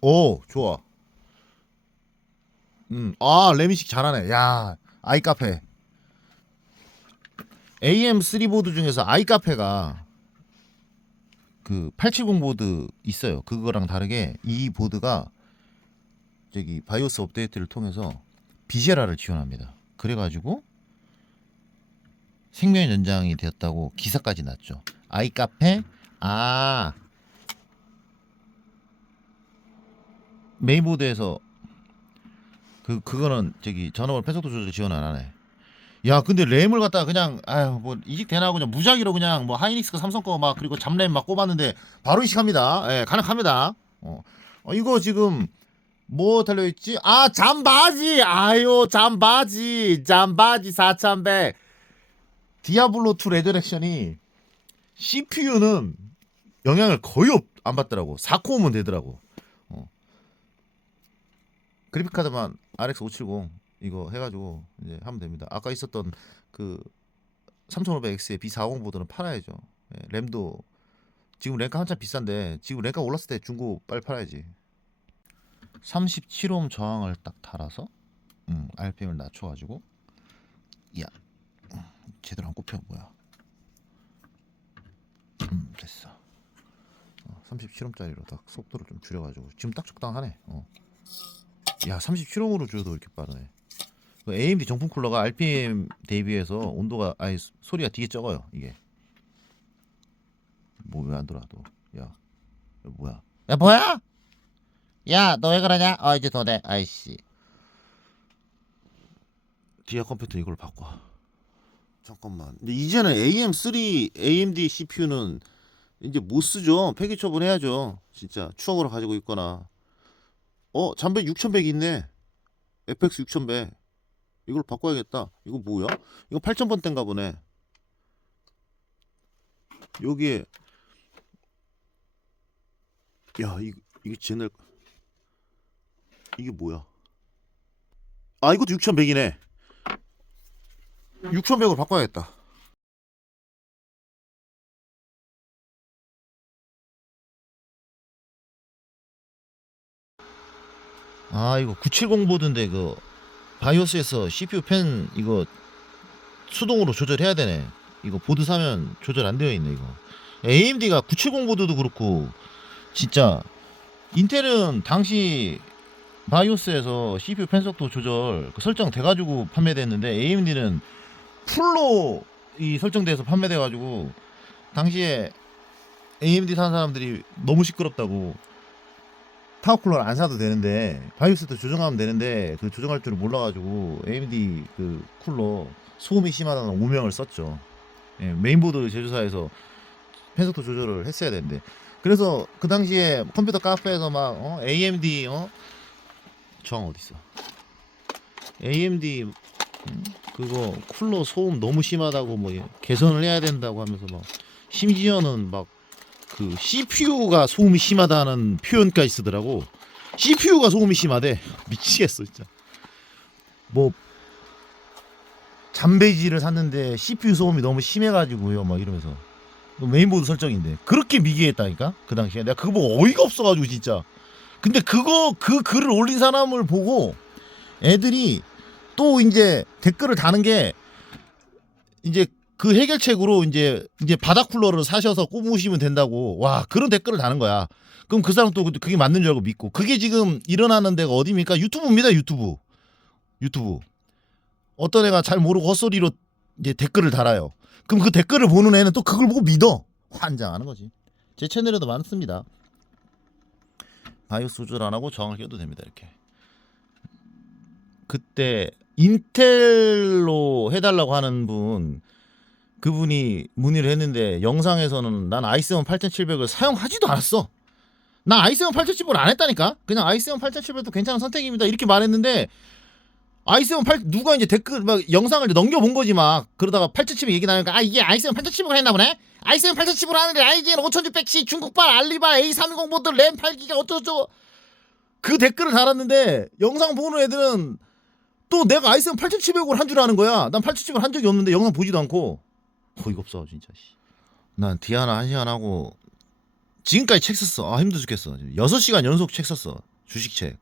오, 좋아. 아, 레미식 잘하네. 야, 아이카페. AM3 보드 중에서 아이카페가 그 870 보드 있어요. 그거랑 다르게 이 보드가 저기 바이오스 업데이트를 통해서 비제라를 지원합니다. 그래가지고 생명 연장이 되었다고 기사까지 났죠. 아이카페. 아, 메인보드에서 그거는 저기 전원을 편속도 조절 지원 안 하네. 야, 근데 램을 갖다가 그냥 아유 뭐 이직 되나 그냥 무작위로 그냥 뭐 하이닉스 삼성 거 막 그리고 잠램 막 꼽았는데 바로 이식합니다. 예, 가능합니다. 이거 지금 뭐 달려있지? 아, 잠바지. 아유, 잠바지 4100. 디아블로 2 레더렉션이 CPU는 영향을 거의 안 받더라고. 4코어면 되더라고. 어. 그래픽카드만 RX 570 이거 해가지고 이제 하면 됩니다. 아까 있었던 그 3500X의 B40 보드는 팔아야죠. 예, 램도 지금 램가 한참 비싼데 지금 램가 올랐을 때 중고 빨리 팔아야지. 37옴 저항을 딱 달아서 RPM을 낮춰가지고 야 제대로 안 꼽혀 뭐야. 됐어. 37옴짜리로 딱 속도를 좀 줄여가지고 지금 딱 적당하네. 야 37옴으로 줄여도 이렇게 빠르네. 그 AMD 정품 쿨러가 RPM 대비해서 온도가 아니 소리가 되게 적어요. 이게 뭐 왜 안 돌아 또. 야 뭐야. 야 뭐야. 야 너 왜 그러냐. 이제 더 돼. 아이씨. 디아 컴퓨터 이걸 바꿔. 잠깐만. 근데 이제는 AM3 AMD CPU는 이제 못 쓰죠. 폐기 처분해야죠. 진짜 추억으로 가지고 있거나. 잠배 6100 있네. FX 6100. 이걸 바꿔야겠다. 이거 뭐야? 이거 8000번대인가 보네. 여기에 야, 이게 쟤네 이게 뭐야? 아, 이것도 6100이네. 6100으로 바꿔야겠다. 아, 이거 970 보드인데 그 바이오스에서 CPU 펜 이거 수동으로 조절해야 되네. 이거 보드 사면 조절 안 되어 있네, 이거. AMD가 970 보드도 그렇고 진짜 인텔은 당시 바이오스에서 CPU 펜 속도 조절 설정돼 가지고 판매됐는데 AMD는 풀로 이 설정돼서 판매돼 가지고 당시에 AMD 사는 사람들이 너무 시끄럽다고 타워 쿨러를 안 사도 되는데 바이오스도 조정하면 되는데 그 조정할 줄을 몰라가지고 AMD 그 쿨러 소음이 심하다는 오명을 썼죠. 예, 메인보드 제조사에서 펜속도 조절을 했어야 되는데 그래서 그 당시에 컴퓨터 카페에서 막 AMD 저항 어디 있어? AMD 그거 쿨러 소음 너무 심하다고 뭐 개선을 해야 된다고 하면서 막 심지어는 막 그 CPU가 소음이 심하다는 표현까지 쓰더라고. CPU가 소음이 심하대. 미치겠어 진짜. 뭐 잠베지를 샀는데 CPU 소음이 너무 심해가지고요. 막 이러면서 메인보드 설정인데 그렇게 미개했다니까 그 당시에 내가 그거 보고 어이가 없어가지고 진짜. 근데 그 글을 올린 사람을 보고 애들이 또 이제 댓글을 다는 게 이제 그 해결책으로 이제 바닥 쿨러를 사셔서 꼽으시면 된다고. 와, 그런 댓글을 다는 거야. 그럼 그 사람 또 그게 맞는 줄 알고 믿고. 그게 지금 일어나는 데가 어디입니까? 유튜브입니다. 유튜브. 어떤 애가 잘 모르고 헛소리로 이제 댓글을 달아요. 그럼 그 댓글을 보는 애는 또 그걸 보고 믿어. 환장하는 거지. 제 채널에도 많습니다. 바이오스 조절 안 하고 저항을 껴도 됩니다. 이렇게. 그때 인텔로 해달라고 하는 분 그분이 문의를 했는데 영상에서는 난 i7 8700을 사용하지도 않았어. 난 i7 8700을 안 했다니까. 그냥 i7 8700도 괜찮은 선택입니다 이렇게 말했는데 i7 8 누가 이제 댓글 막 영상을 넘겨본 거지 막. 그러다가 8700 얘기 나니까 이게 i7 8700을 했나 보네. i7 8700을 하는데 ryzen 5600C 중국발 알리바 A320 보드 램 8기가 어쩌고저쩌고 그 댓글을 달았는데 영상 보는 애들은 또 내가 i7 8700을 한 줄 아는 거야. 난 8700을 한 적이 없는데 영상 보지도 않고. 어이가 없어 진짜. 난 디아나 1시간 하고 지금까지 책 썼어. 아 힘들어 죽겠어. 6시간 연속 책 썼어. 주식책.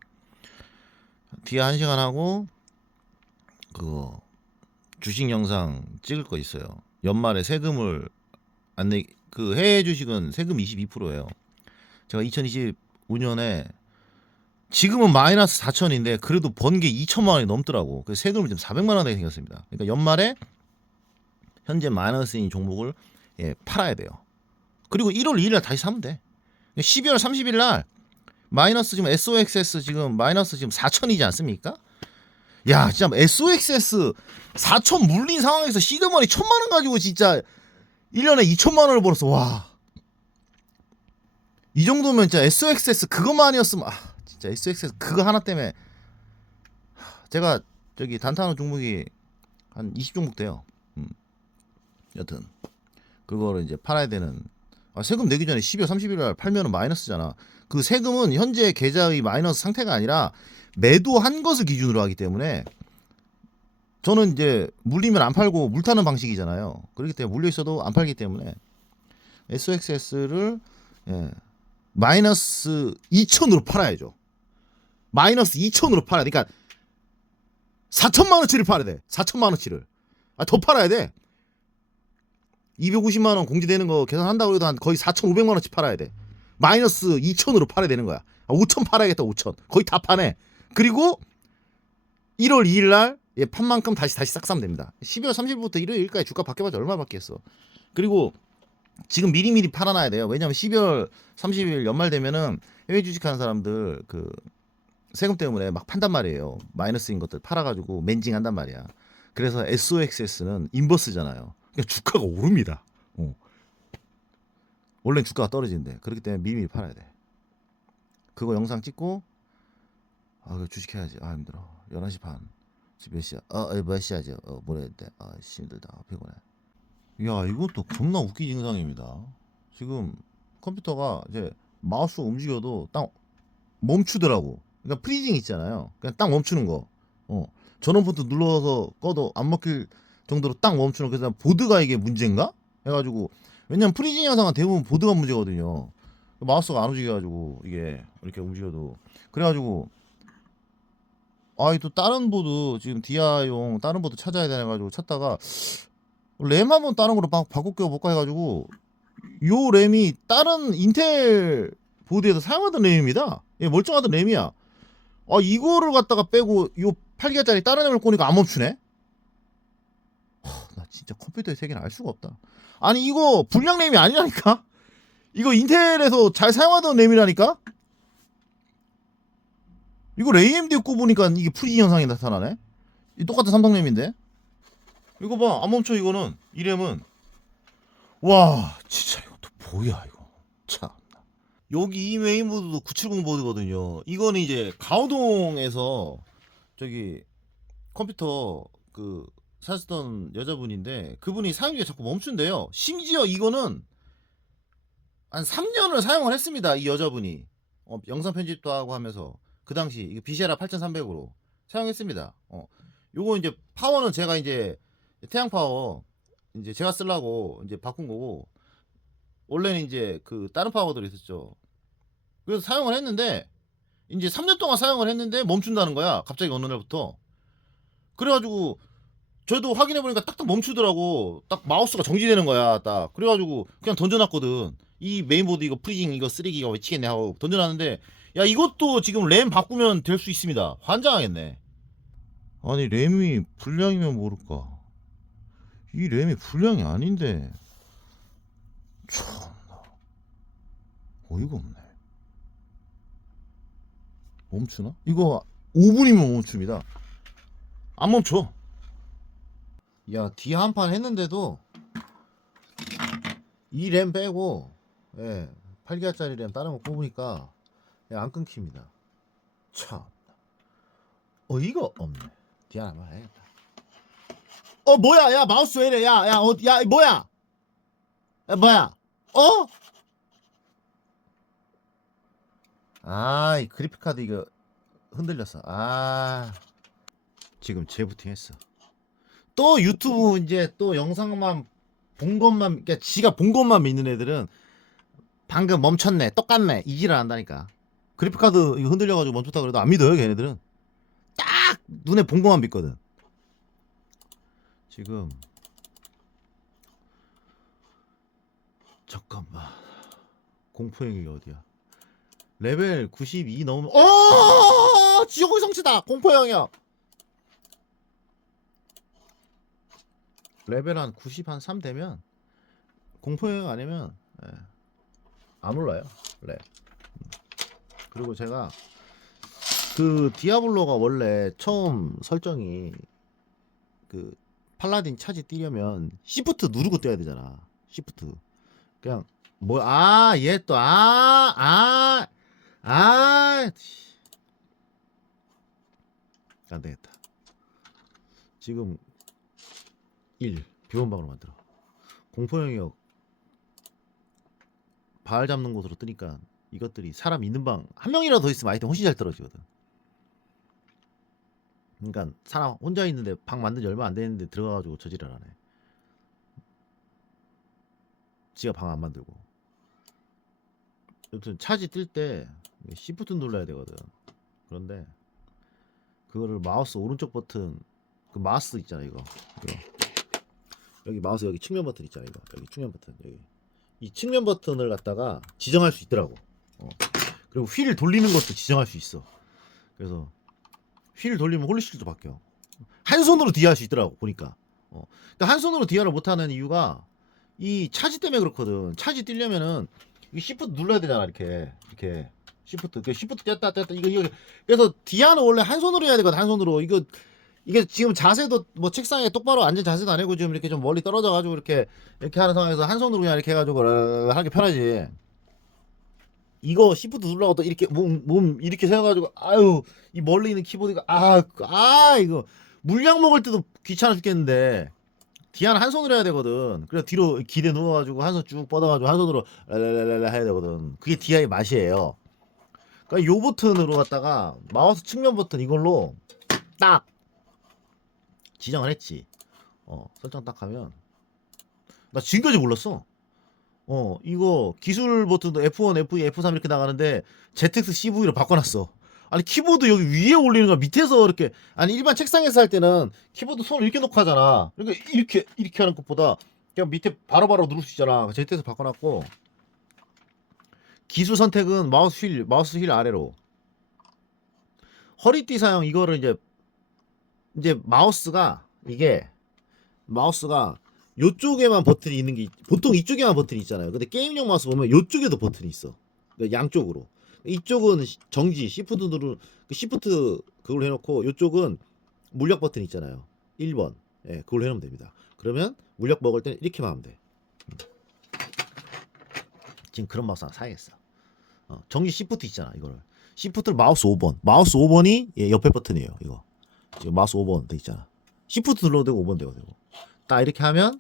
뒤에 1시간 하고 그거 주식 영상 찍을 거 있어요. 연말에 세금을 안 내, 그 해외 주식은 세금 22%예요. 제가 2025년에 지금은 마이너스 4천인데 그래도 번 게 2천만 원이 넘더라고. 그래서 세금을 좀 400만 원 내게 생겼습니다. 그러니까 연말에 현재 마이너스인 종목을 팔아야 돼요. 그리고 1월 2일 날 다시 사면 돼. 12월 30일 날 마이너스 지금 SOXS 지금 마이너스 지금 4천이지 않습니까? 야 진짜 SOXS 4천 물린 상황에서 시드머니 1,000만 원 가지고 진짜 1년에 2천만 원을 벌었어. 와. 이 정도면 진짜 SOXS 그것만 아니었으면 진짜 SOXS 그거 하나 때문에 제가 저기 단타하는 종목이 한 20종목 돼요. 여튼 그거를 이제 팔아야 되는 세금 내기 전에 12월 30일 날 팔면은 마이너스잖아. 그 세금은 현재 계좌의 마이너스 상태가 아니라 매도한 것을 기준으로 하기 때문에 저는 이제 물리면 안 팔고 물타는 방식이잖아요. 그렇기 때문에 물려 있어도 안 팔기 때문에 SOXS를 마이너스 2천으로 팔아야죠. 마이너스 2천으로 팔아야 돼. 그러니까 4천만 원치를 팔아야 돼. 4천만 원치를. 더 팔아야 돼. 250만 원 공제되는 거 계산한다고 해도 한 거의 4,500만 원치 팔아야 돼. 마이너스 2천으로 팔아야 되는 거야. 5천 팔아야겠다. 5천. 거의 다 파네. 그리고 1월 2일 날 판 만큼 다시 싹 사면 됩니다. 12월 30일부터 1월 1일까지 주가 바뀌어봤자 얼마 바뀌었어. 그리고 지금 미리미리 팔아놔야 돼요. 왜냐면 12월 30일 연말 되면은 해외 주식하는 사람들 그 세금 때문에 막 판단 말이에요. 마이너스인 것들 팔아가지고 맨징한단 말이야. 그래서 SOXS는 인버스잖아요. 그러니까 주가가 오릅니다. 원래는 주가가 떨어지는데 그렇기 때문에 미리미리 팔아야 돼. 그거 영상 찍고 주식해야지. 힘들어. 11시 반. 지금 몇 시야? 몇 시야죠? 뭐라 했대? 힘들다. 피곤해. 야 이것도 겁나 웃긴 증상입니다. 지금 컴퓨터가 이제 마우스 움직여도 딱 멈추더라고. 그러니까 프리징 있잖아요. 그냥 딱 멈추는 거. 전원 버튼 눌러서 꺼도 안 먹힐 정도로 딱 멈추는. 그래서 보드가 이게 문제인가? 해가지고 왜냐면 프리징 영상은 대부분 보드가 문제거든요. 마우스가 안 움직여가지고 이게 이렇게 움직여도 그래가지고 또 다른 보드 지금 디아용 다른 보드 찾아야 되나가지고 찾다가 램 한번 다른 거로 바꿔 볼까 해가지고 요 램이 다른 인텔 보드에서 사용하던 램입니다. 멀쩡하던 램이야. 이거를 갖다가 빼고 요 8기가짜리 다른 램을 꽂으니까 안 멈추네. 나 진짜 컴퓨터의 세계는 알 수가 없다. 아니 이거 불량 램이 아니라니까. 이거 인텔에서 잘 사용하던 램이라니까. 이걸 AMD에 꼽으니까 이게 프리징 현상이 나타나네. 이 똑같은 삼성램인데. 이거 봐, 안 멈춰. 이거는 이 램은. 와 진짜 이거 또 뭐야 이거. 참. 여기 이 메인보드도 970 보드거든요. 이거는 이제 가오동에서 저기 컴퓨터 그 사시던 여자분인데 그분이 사용 중에 자꾸 멈춘대요. 심지어 이거는 한 3년을 사용을 했습니다. 이 여자분이 영상 편집도 하고 하면서 그 당시 이거 비셰라 8300으로 사용했습니다. 요거 이제 파워는 제가 이제 태양 파워 이제 제가 쓰려고 이제 바꾼 거고 원래는 이제 그 다른 파워들이 있었죠. 그래서 사용을 했는데 이제 3년 동안 사용을 했는데 멈춘다는 거야. 갑자기 어느 날부터. 그래가지고 저도 확인해 보니까 딱딱 멈추더라고. 딱 마우스가 정지되는 거야. 딱. 그래가지고 그냥 던져놨거든. 이 메인보드 이거 프리징 이거 쓰레기가 왜 치겠네 하고 던져놨는데 야 이것도 지금 램 바꾸면 될 수 있습니다. 환장하겠네. 아니 램이 불량이면 모를까. 이 램이 불량이 아닌데 참나 어이가 없네. 멈추나? 이거 5분이면 멈춥니다. 안 멈춰. 야 뒤 한 판 했는데도 이 램 빼고 8기가짜리 램 다른 거 꼽으니까 안 끊깁니다. 참 어이가 없네. 뒤 하나만 해야겠다. 뭐야 야 마우스 왜 이래. 야 뭐야. 야 뭐야. 이 그래픽카드 이거 흔들렸어. 지금 재부팅했어. 또 유튜브 이제 또 영상만 본 것만, 그러니까 지가 본 것만 믿는 애들은 방금 멈췄네, 똑같네, 이지를 한다니까. 그래픽카드 이거 흔들려가지고 멈췄다 그래도 안 믿어요, 걔네들은. 딱 눈에 본 것만 믿거든. 지금 잠깐만, 공포 영역이 어디야? 레벨 92 넘으면 지옥의 성취다. 공포 영역. 레벨 한 90 한 3 되면 공포 영역 아니면 안 올라요. 네. 그리고 제가 그 디아블로가 원래 처음 설정이 그 팔라딘 차지 뛰려면 시프트 누르고 뛰어야 되잖아. 시프트. 그냥 뭐 얘 또 안 되겠다. 지금 1 비원방으로 만들어. 공포 영역 발 잡는 곳으로 뜨니까 이것들이 사람 있는 방 한 명이라도 더 있으면 아이템 훨씬 잘 떨어지거든. 그러니까 사람 혼자 있는데 방 만든 지 얼마 안 됐는데 들어가가지고 저지를 하네. 지가 방 안 만들고. 여튼 차지 뜰 때 시프트 눌러야 되거든. 그런데 그거를 마우스 오른쪽 버튼, 그 마우스 있잖아, 이거. 여기 마우스 여기 측면 버튼 있잖아, 이거. 여기 측면 버튼, 여기 이 측면 버튼을 갖다가 지정할 수 있더라고. 그리고 휠 돌리는 것도 지정할 수 있어. 그래서 휠 돌리면 홀리실도 바뀌어. 한 손으로 디할 수 있더라고 보니까. 그러니까 한 손으로 디아를 못하는 이유가 이 차지 때문에 그렇거든. 차지 뛰려면은 이 시프트 눌러야 되잖아, 이렇게 시프트. 시프트 뗐다 이거. 그래서 디아는 원래 한 손으로 해야 되거든. 한 손으로. 이게 지금 자세도 뭐 책상에 똑바로 앉은 자세도 아니고 지금 이렇게 좀 멀리 떨어져 가지고 이렇게 하는 상황에서 한 손으로 그냥 이렇게 해가지고 하는 게 편하지. 이거 시프트 누르라고 또 이렇게 몸 이렇게 세워가지고 이 멀리 있는 키보드가 이거 물량 먹을 때도 귀찮아 죽겠는데 디아는 한 손으로 해야 되거든. 그래서 뒤로 기대 누워가지고 한 손 쭉 뻗어가지고 한 손으로 랄랄랄랄 해야 되거든. 그게 디아의 맛이에요. 그러니까 요 버튼으로 갖다가 마우스 측면 버튼 이걸로 딱 지정을 했지. 설정 딱 하면 나 지금까지 몰랐어. 이거 기술 버튼도 F1, F2, F3 이렇게 나가는데 ZX CV로 바꿔놨어. 아니 키보드 여기 위에 올리는 거 밑에서 이렇게, 아니 일반 책상에서 할 때는 키보드 손을 이렇게 놓고 하잖아. 그러니까 이렇게 하는 것보다 그냥 밑에 바로바로 누를 수 있잖아. ZX 바꿔놨고, 기술 선택은 마우스 휠 아래로. 허리띠 사용 이거를 이제 마우스가 요쪽에만 버튼이 있는 게 보통 이쪽에만 버튼이 있잖아요. 근데 게임용 마우스 보면 요쪽에도 버튼이 있어. 그러니까 양쪽으로. 이쪽은 정지 시프트 시프트 그걸 해놓고, 요쪽은 물약 버튼 있잖아요. 1번. 그걸 해놓으면 됩니다. 그러면 물약 먹을 때는 이렇게만 하면 돼. 지금 그런 마우스 하나 사야겠어. 정지 시프트 있잖아. 이거를 시프트를 마우스 5번이 옆에 버튼이에요. 이거 지금 마우스 5번 돼 있잖아. 시프트 눌러도 되고 5번 되고 딱 이렇게 하면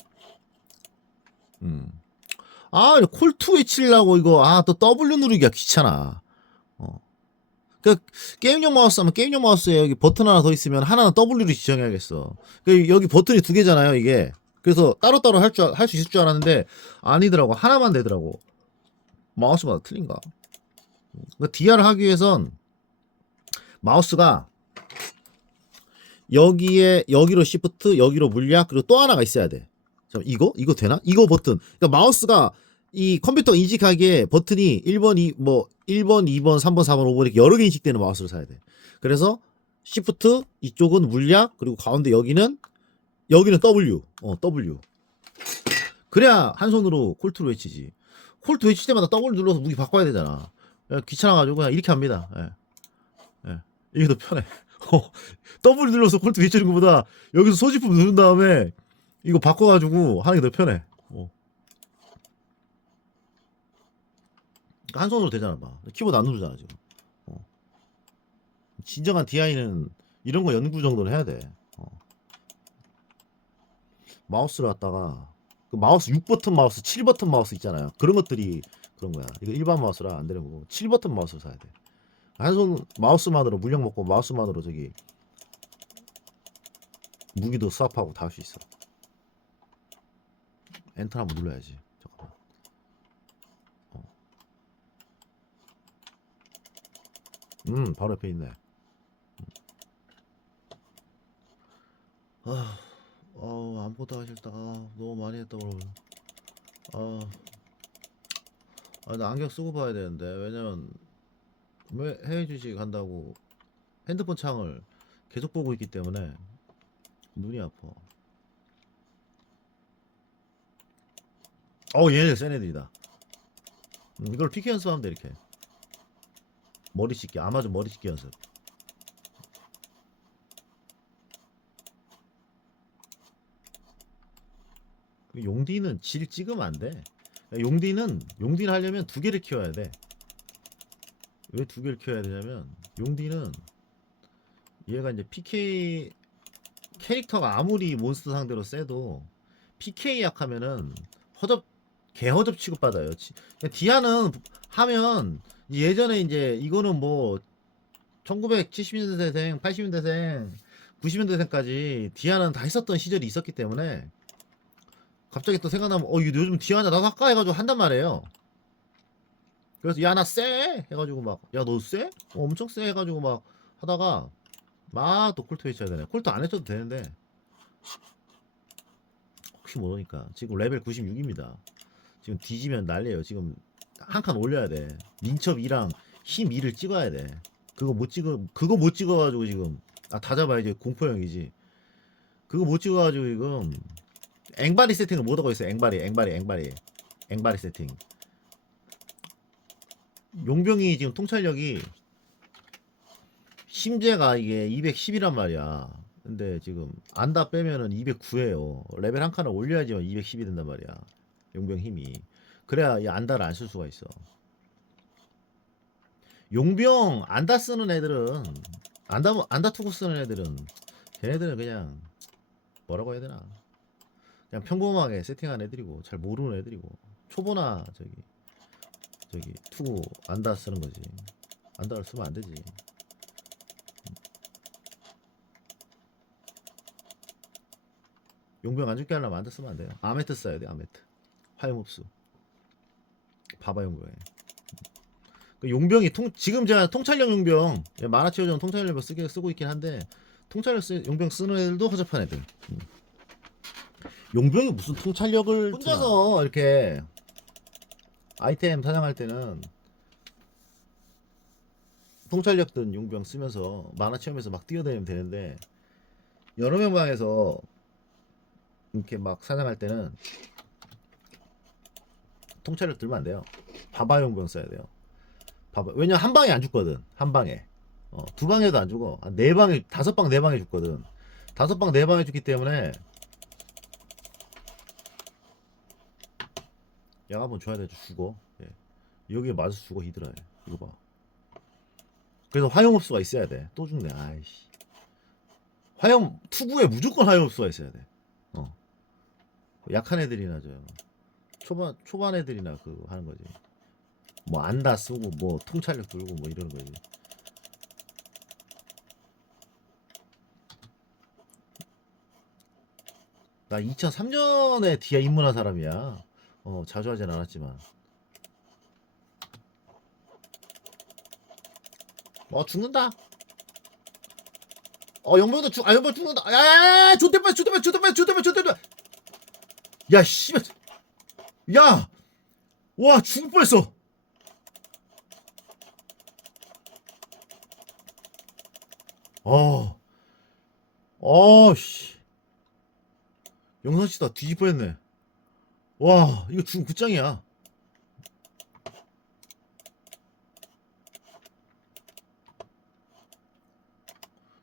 콜2 외치려고 이거 또 W 누르기가 귀찮아. 그 게임용 마우스 하면 게임용 마우스에 여기 버튼 하나 더 있으면 하나는 W로 지정해야겠어. 여기 버튼이 두 개잖아요, 이게. 그래서 따로따로 할 수 있을 줄 알았는데 아니더라고. 하나만 되더라고. 마우스마다 틀린가? DR을 하기 위해선 마우스가 여기로 시프트, 여기로 물약, 그리고 또 하나가 있어야 돼. 이거 되나? 이거 버튼. 그러니까 마우스가 이 컴퓨터 인식하기에 버튼이 1번, 2번, 3번, 4번, 5번 이렇게 여러 개 인식되는 마우스를 사야 돼. 그래서 시프트, 이쪽은 물약, 그리고 가운데 여기는 W. W. 그래야 한 손으로 콜트로 외치지. 콜트 외칠 때마다 W 눌러서 무기 바꿔야 되잖아. 귀찮아가지고 그냥 이렇게 합니다. 이게 더 편해. W 눌러서 콜트 외치는 것보다 여기서 소지품 누른 다음에 이거 바꿔가지고 하는 게 더 편해. 한 손으로 되잖아, 봐. 키보드 안 누르잖아 지금. 진정한 DI는 이런 거 연구 정도는 해야 돼. 마우스를 갖다가 그 마우스 6버튼 마우스, 7버튼 마우스 있잖아요. 그런 것들이 그런 거야. 이거 일반 마우스라 안 되는 거고 7버튼 마우스를 사야 돼. 한 손 마우스만으로 물량 먹고 마우스만으로 저기 무기도 수합하고 다 할 수 있어. 엔터 한번 눌러야지. 잠깐만. 바로 옆에 있네. 아무것도 하기 싫다. 너무 많이 했다 오늘. 아, 나 안경 쓰고 봐야 되는데. 왜냐면 왜 해외 주식 한다고 핸드폰 창을 계속 보고 있기 때문에 눈이 아파. 얘네 센 애들이다. 이걸 PK 연습하면 돼. 이렇게 머리 씻기, 아마존 머리 씻기 연습. 용디는 질 찍으면 안 돼. 용디는 하려면 두 개를 키워야 돼. 왜 두 개를 키워야 되냐면 용디는 얘가 이제 PK 캐릭터가 아무리 몬스터 상대로 세도 PK 약하면은 개허접 취급받아요. 디아는 하면 예전에 이제 이거는 뭐 1970년대생, 80년대생, 90년대생까지 디아는 다 했었던 시절이 있었기 때문에 갑자기 또 생각나면 이거 요즘 디아냐 나도 할까 해가지고 한단 말이에요. 그래서 야 나 쎄 해가지고 막 야 너 쎄? 엄청 쎄 해가지고 막 하다가 막 또 콜트 외쳐야 되네. 콜트 안 해줘도 되는데 혹시 모르니까 지금 레벨 96입니다. 지금 뒤지면 난리에요. 지금 한 칸 올려야 돼. 민첩 2랑 힘 2를 찍어야 돼. 그거 못 찍어가지고 지금 다 잡아야지 공포형이지. 그거 못 찍어가지고 지금 앵바리 세팅을 못하고 있어요. 앵바리 세팅. 용병이 지금 통찰력이 심재가 이게 210이란 말이야. 근데 지금 안다 빼면은 209예요. 레벨 한 칸을 올려야지만 210이 된단 말이야. 용병 힘이. 그래야 이 안다를 안 쓸 수가 있어. 용병 안다 쓰는 애들은 안다 투구 쓰는 애들은 걔네들은 그냥 뭐라고 해야 되나? 그냥 평범하게 세팅한 애들이고 잘 모르는 애들이고 초보나 저기 투구 안다 쓰는 거지. 안다를 쓰면 안 되지. 용병 안 죽게 하려면 안다 쓰면 안 돼요. 아메트 써야 돼. 아메트. 화염흡수. 바바 용병에. 그 용병이 지금 제가 통찰력 용병 만화치유전 통찰력 용병 쓰고 있긴 한데 용병 쓰는 애들도 허접한 애들. 용병이 무슨 통찰력을 혼자서 이렇게 아이템 사냥할 때는 통찰력 든 용병 쓰면서 만화 체험에서 막 뛰어다니면 되는데 여러 명 방에서 이렇게 막 사냥할 때는 통찰력 들면 안 돼요. 바바 용병 써야 돼요. 왜냐 한 방에 안 죽거든. 한 방에. 두 방에도 안 죽어. 네 방에 다섯 방 네 방에 죽거든. 다섯 방 네 방에 죽기 때문에 약 한번 줘야 돼. 죽어. 예. 여기에 맞아서 죽어 히드라에. 이거 봐. 그래서 화염흡수가 있어야 돼. 또 죽네. 아이씨. 투구에 무조건 화염흡수가 있어야 돼. 약한 애들이나 초반 애들이나 하는 거지. 뭐 안다 쓰고 뭐 통찰력 들고 뭐 이러는 거지. 나 2003년에 디아 입문한 사람이야. 자주 하진 않았지만. 죽는다. 영병도 영병 죽는다. 야, 좋댔다. 야, 씨발. 야, 와, 죽을 뻔했어. 씨. 영선 씨다 뒤질 뻔했네. 와, 이거 죽은 굿장이야.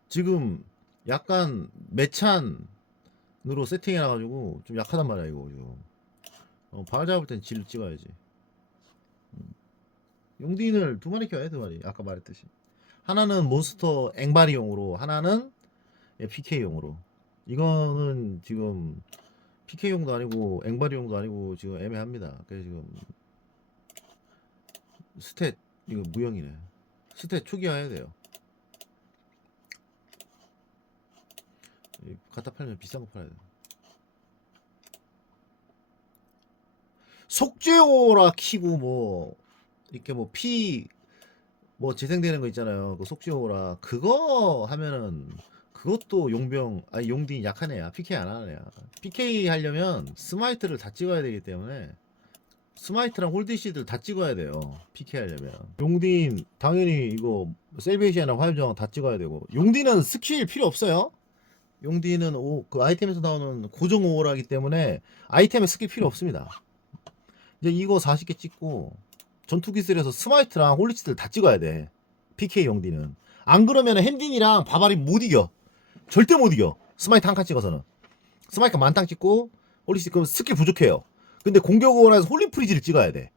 지금 약간 매찬으로 세팅해놔가지고 좀 약하단 말이야 이거 지금. 발 잡을 땐 질 찍어야지. 용딘을 두 마리 켜야 돼, 두 마리. 아까 말했듯이. 하나는 몬스터 앵바리용으로, 하나는 PK용으로. 이거는 지금 PK용도 아니고 앵바리용도 아니고 지금 애매합니다. 그래서 지금 스탯 이거 무형이네. 스탯 초기화해야 돼요. 갖다 팔면 비싼 거 팔아야 돼. 속죄오라 키고 뭐 이렇게 뭐 뭐 재생되는 거 있잖아요. 그 속죄오라 그거 하면은 그것도 용병 아니 용딘 약한 애야. PK 안 하는 애야. PK 하려면 스마이트를 다 찍어야 되기 때문에 스마이트랑 홀디시들 다 찍어야 돼요. PK 하려면. 용딘 당연히 이거 셀베이시아나 화염저항 다 찍어야 되고 용딘은 스킬 필요 없어요. 용딘은 그 아이템에서 나오는 고정 오호라기 때문에 아이템에 스킬 필요 없습니다. 이제 이거 40개 찍고 전투 기술에서 스마이트랑 홀리치들 다 찍어야 돼. PK 용딘은. 안 그러면 핸딘이랑 바바리 못 이겨. 절대 못 이겨. 스마이트 한 칸 찍어서는. 스마이트 만땅 찍고 홀리치 그럼 스킬 부족해요. 근데 공격 오호라에서 홀리프리즈를 찍어야 돼.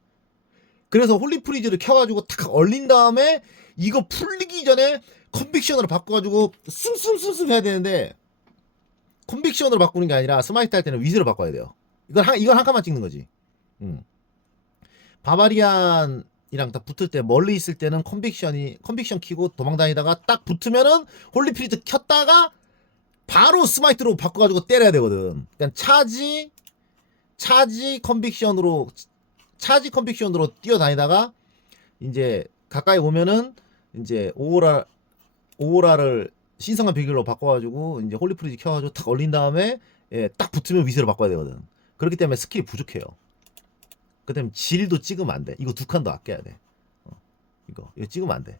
그래서 홀리프리즈를 켜가지고 탁 얼린 다음에 이거 풀리기 전에 컨빅션으로 바꿔가지고 숨숨숨숨 해야 되는데 컨빅션으로 바꾸는 게 아니라 스마이트 할 때는 위즈로 바꿔야 돼요. 이건 한 칸만 찍는 거지. 바바리안이랑 딱 붙을 때 멀리 있을 때는 컨빅션 키고 도망다니다가 딱 붙으면은 홀리프리즈 켰다가 바로 스마이트로 바꿔가지고 때려야 되거든. 그러니까 차지 컨빅션으로 뛰어다니다가 이제 가까이 오면은 이제 오호라를 신성한 비결로 바꿔가지고 이제 홀리프리즈 켜가지고 탁 얼린 다음에 딱 붙으면 위세로 바꿔야 되거든. 그렇기 때문에 스킬이 부족해요. 그다음에 질도 찍으면 안 돼. 이거 두 칸도 아껴야 돼. 이거 찍으면 안 돼.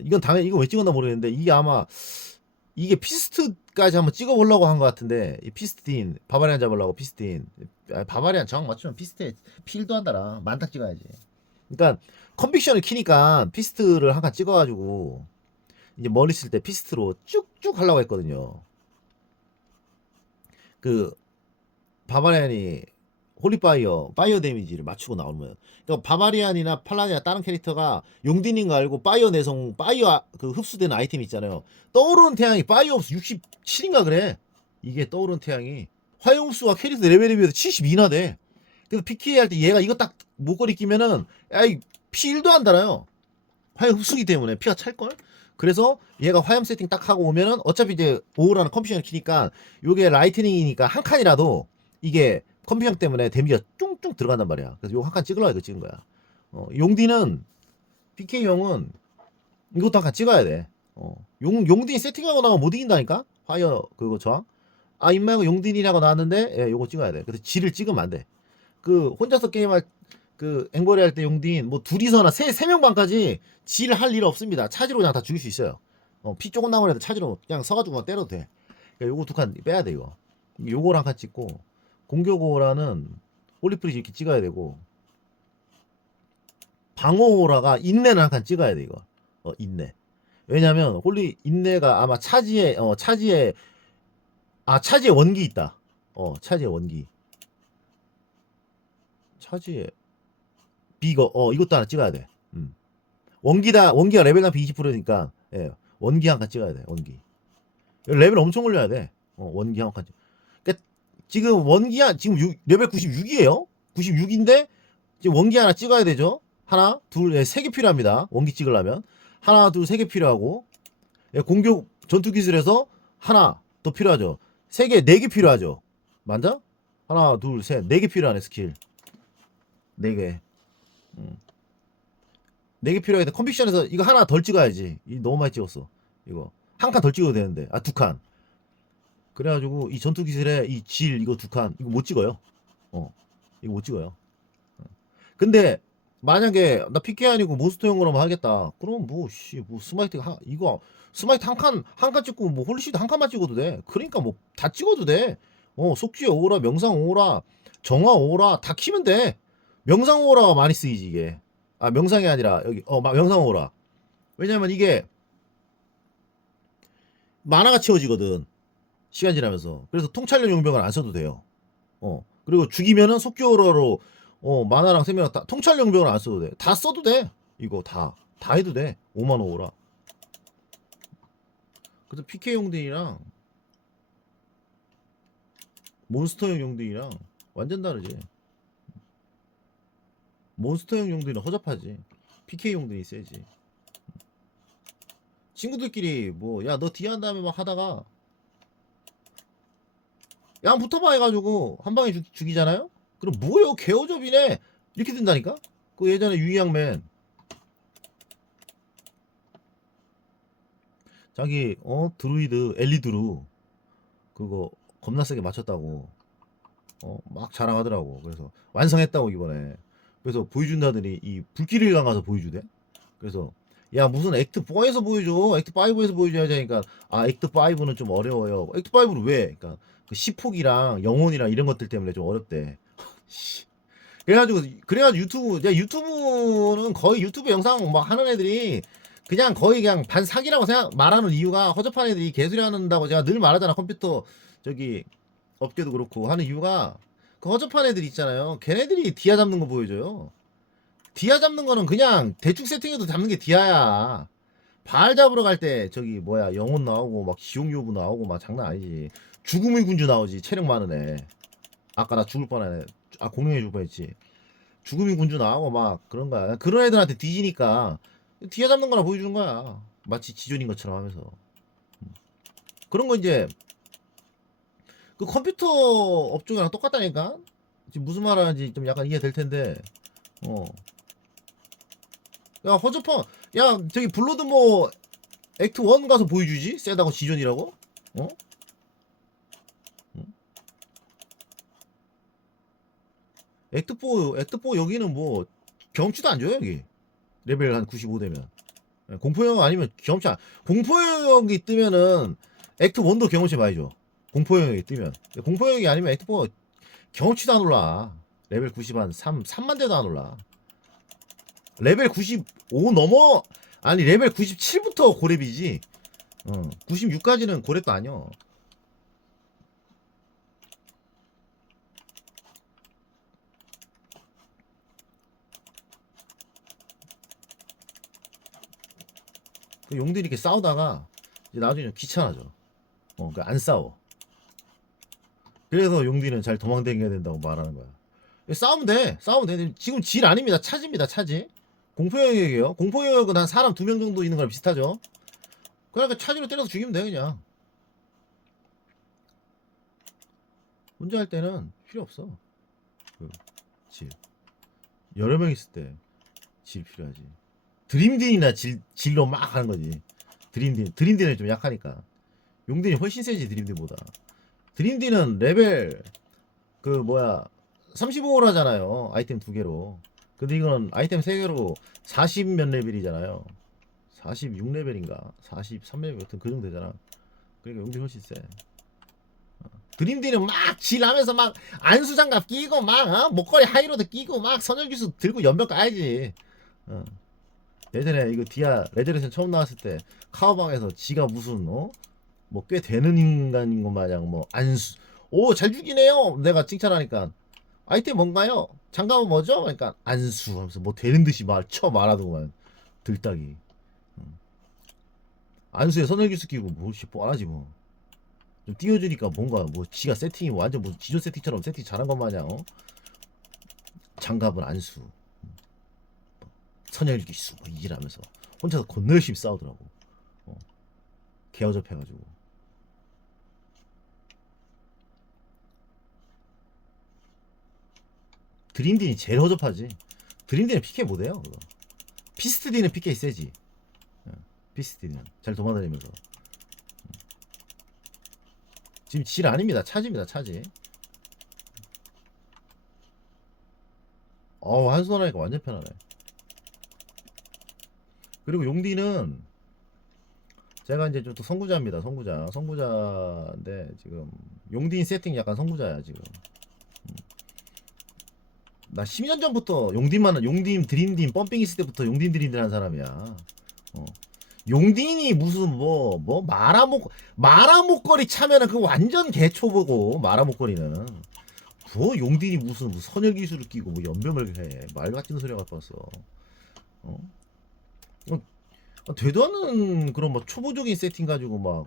이건 당연히 이거 왜 찍었나 모르겠는데 이게 아마 이게 피스트까지 한번 찍어보려고 한 것 같은데 이 피스틴 바바리안 잡으려고 피스틴 바바리안 정확 맞추면 피스트에 필도 한다라 만탁 찍어야지. 그러니까 컨빅션을 키니까 피스트를 한 칸 찍어가지고 이제 머리 쓸 때 피스트로 쭉쭉 하려고 했거든요. 그 바바리안이 홀리파이어 파이어 데미지를 맞추고 나오면 그러니까 바바리안이나 팔라디나 다른 캐릭터가 용딘인 거 알고 파이어 내성 파이어 그 흡수되는 아이템 있잖아요. 떠오르는 태양이 파이어 흡수 67인가 그래. 이게 떠오르는 태양이 화염 흡수가 캐릭터 레벨에 비해서 72나 돼. 그래서 PK 할 때 얘가 이거 딱 목걸이 끼면은 야이 피 1도 안 달아요. 화염 흡수기 때문에 피가 찰걸. 그래서 얘가 화염 세팅 딱 하고 오면은 어차피 이제 오우라는 컴퓨션을 키니까 요게 라이트닝이니까 한 칸이라도 이게 컴퓨션 때문에 데미지가 뚱뚱 들어간단 말이야. 그래서 요거 한 칸 찍으려고 이거 찍은 거야. 용디는 PK용은 이것도 한 칸 찍어야 돼. 용딘 세팅하고 나면 못 이긴다니까? 화이어 그거 저항? 아 임마이고 용딘이라고 나왔는데 예, 요거 찍어야 돼. 그래서 질을 찍으면 안 돼. 그 혼자서 게임할 그 앵벌이 할 때 용딘 뭐 둘이서나 세 명 반까지 질 할 일 없습니다. 차지로 그냥 다 죽일 수 있어요. 피 조금 남으려도 차지로 그냥 서가지고 때려도 돼. 그러니까 요거 두 칸 빼야 돼 이거. 요거를 한 칸 찍고 공격오라는 홀리프리즈 이렇게 찍어야 되고 방어오라가 인내는 한 칸 찍어야 돼 이거. 인내. 왜냐면 인내가 아마 차지에 원기 있다. 차지에 원기. 차지에 비거 이것도 하나 찍어야 돼. 원기가 레벨감 20%니까 예, 원기 한 칸 찍어야 돼. 원기. 레벨 엄청 올려야 돼. 원기 한 칸. 그러니까 지금 레벨 96이에요. 96인데 지금 원기 하나 찍어야 되죠. 하나, 둘, 세 개 필요합니다. 원기 찍으려면 하나, 둘, 세 개 필요하고 공격 전투 기술에서 하나 더 필요하죠. 세 개, 네 개 필요하죠. 맞아? 하나, 둘, 셋, 네 개 필요하네 스킬. 네 개. 네 개 필요하겠다. 컴퓨션에서 이거 하나 덜 찍어야지. 이 너무 많이 찍었어. 이거 한 칸 덜 찍어도 되는데 두 칸. 그래가지고 이 전투 기술에 이 질 이거 두 칸 이거 못 찍어요. 이거 못 찍어요. 근데 만약에 나 PK 아니고 몬스터용으로만 하겠다. 그럼 뭐 스마이트 스마이트 한 칸 찍고 뭐 홀리시드 한 칸만 찍어도 돼. 그러니까 뭐 다 찍어도 돼. 속쥐 오라, 명상 오라, 정화 오라 다 키면 돼. 명상 오라가 많이 쓰이지 이게. 명상이 아니라 여기 명상 오라. 왜냐면 이게 만화가 채워지거든. 시간 지나면서. 그래서 통찰력 용병을 안 써도 돼요. 그리고 죽이면은 속기오라로 만화랑 생명 다 통찰력 용병을 안 써도 돼. 다 써도 돼. 이거 다 해도 돼. 5만 오라. 그래서 PK 용등이랑 몬스터용 용등이랑 완전 다르지. 몬스터용 용등은 허접하지. PK 용등이 세지. 친구들끼리 뭐 야 너 뒤에 한 다음에 막 하다가 야 붙어봐 해가지고 한 방에 죽이잖아요. 그럼 뭐요 개어접이네 이렇게 된다니까. 그 예전에 유이양맨 자기 드루이드 엘리드루 그거 겁나 세게 맞췄다고 막 자랑하더라고. 그래서 완성했다고 이번에. 그래서 보여준다더니 이 불길이랑 가서 보여주대. 그래서 야 무슨 액트 4에서 보여줘, 액트 5에서 보여줘야지 하니까 아 액트 5는 좀 어려워요. 액트 5는 왜? 그러니까 그 시폭이랑 영혼이랑 이런 것들 때문에 좀 어렵대. 그래가지고 유튜브, 야 유튜브는 거의 유튜브 영상 뭐 하는 애들이 그냥 거의 그냥 반사기라고 생각 말하는 이유가 허접한 애들이 개소리 한다고 제가 늘 말하잖아. 컴퓨터 저기 업계도 그렇고 하는 이유가 그 허접한 애들 있잖아요. 걔네들이 디아 잡는 거 보여줘요. 디아 잡는 거는 그냥 대충 세팅해도 잡는 게 디아야. 발 잡으러 갈 때 저기 뭐야 영혼 나오고 막 기용요부 나오고 막 장난 아니지. 죽음의 군주 나오지. 체력 많은 애. 아까 나 죽을 뻔한 애. 아 공룡해 줄 뻔했지. 죽음의 군주 나오고 막 그런 거야. 그런 애들한테 뒤지니까 디아 잡는 거나 보여주는 거야. 마치 지존인 것처럼 하면서. 그런 거 이제 그 컴퓨터 업종이랑 똑같다니까. 지금 무슨 말 하는지 좀 약간 이해될 텐데. 야 허접한. 야 저기 블러드 뭐 액트 1 가서 보여주지? 세다고 지존이라고? 어? 액트4 여기는 뭐 경험치도 안 줘요 여기. 레벨 한 95 되면. 공포영 아니면 경험치 안. 공포영이 뜨면은 액트 1도 경험치 많이 줘. 공포영이 뜨면. 공포영이 아니면 액트4 경험치도 안 올라. 레벨 90 한 3만 대도 안 올라. 레벨 95 넘어. 아니 레벨 97부터 고렙이지. 96까지는 고렙도 아니야. 용들이 이렇게 싸우다가 이제 나중에 좀 귀찮아져. 그러니까 안 싸워. 그래서 용디는 잘 도망다녀야 된다고 말하는 거야. 싸우면 돼. 싸우면 돼. 지금 질 아닙니다. 차지입니다. 차지. 공포영역이에요. 공포영역은 한 사람 2명 정도 있는 거랑 비슷하죠. 그러니까 차지로 때려서 죽이면 돼 그냥. 혼자 할 때는 필요 없어. 질. 여러 명 있을 때 질 필요하지. 드림딘이나 질로 막 하는 거지. 드림딘은 좀 약하니까. 용딘이 훨씬 세지 드림딘보다. 드림딘은 레벨 그 뭐야 35를 하잖아요. 아이템 2개로. 근데 이거는 아이템 3개로 40 몇 레벨이잖아요. 46레벨인가 43레벨 같은 그 정도 되잖아. 그러니까 용딘 훨씬 세. 드림딘은 막 질하면서 막 안수장갑 끼고 막 목걸이 하이로드 끼고 막 선열기수 들고 연벽 까야지. 예전에 이거 디아 레저레이션 처음 나왔을 때 카우방에서 지가 무슨 뭐 꽤 되는 인간인 것 마냥 뭐 안수 오 잘 죽이네요 내가 칭찬하니까 아이템 뭔가요? 장갑은 뭐죠? 그러니까 안수 하면서 뭐 되는 듯이 말하더구만 들딱이. 안수에 선열기수 끼고 뭐 뻔하지 뭐. 좀 띄워주니까 뭔가 뭐 지가 세팅이 완전 뭐 지존 세팅처럼 세팅 잘한 것 마냥 장갑은 안수 선열기수 뭐 이기라면서 혼자서 겁나 열심히 싸우더라고. 개어접해가지고. 드림딘이 제일 허접하지. 드림딘은 PK 못해요 그거. 피스트딘은 PK 세지. 피스트딘은 잘 도망다니면서. 지금 질 아닙니다. 차지입니다. 차지. 한손 하니까 완전 편하네. 그리고 용디는 제가 이제 좀 또 선구자입니다. 선구자인데 지금 용딘 세팅 약간 선구자야 지금. 나 10년 전부터 용딘 드림딘 펌핑 있을 때부터 용딘 드림딘 한 사람이야. 용딘이 무슨 뭐 마라목걸이 차면은 그 완전 개초보고 마라목걸이는 뭐 용딘이 무슨 선열 기술을 끼고 뭐 연병을 해 말 같은 소리 갖고 왔어. 되도 않는 그런 뭐 초보적인 세팅 가지고 막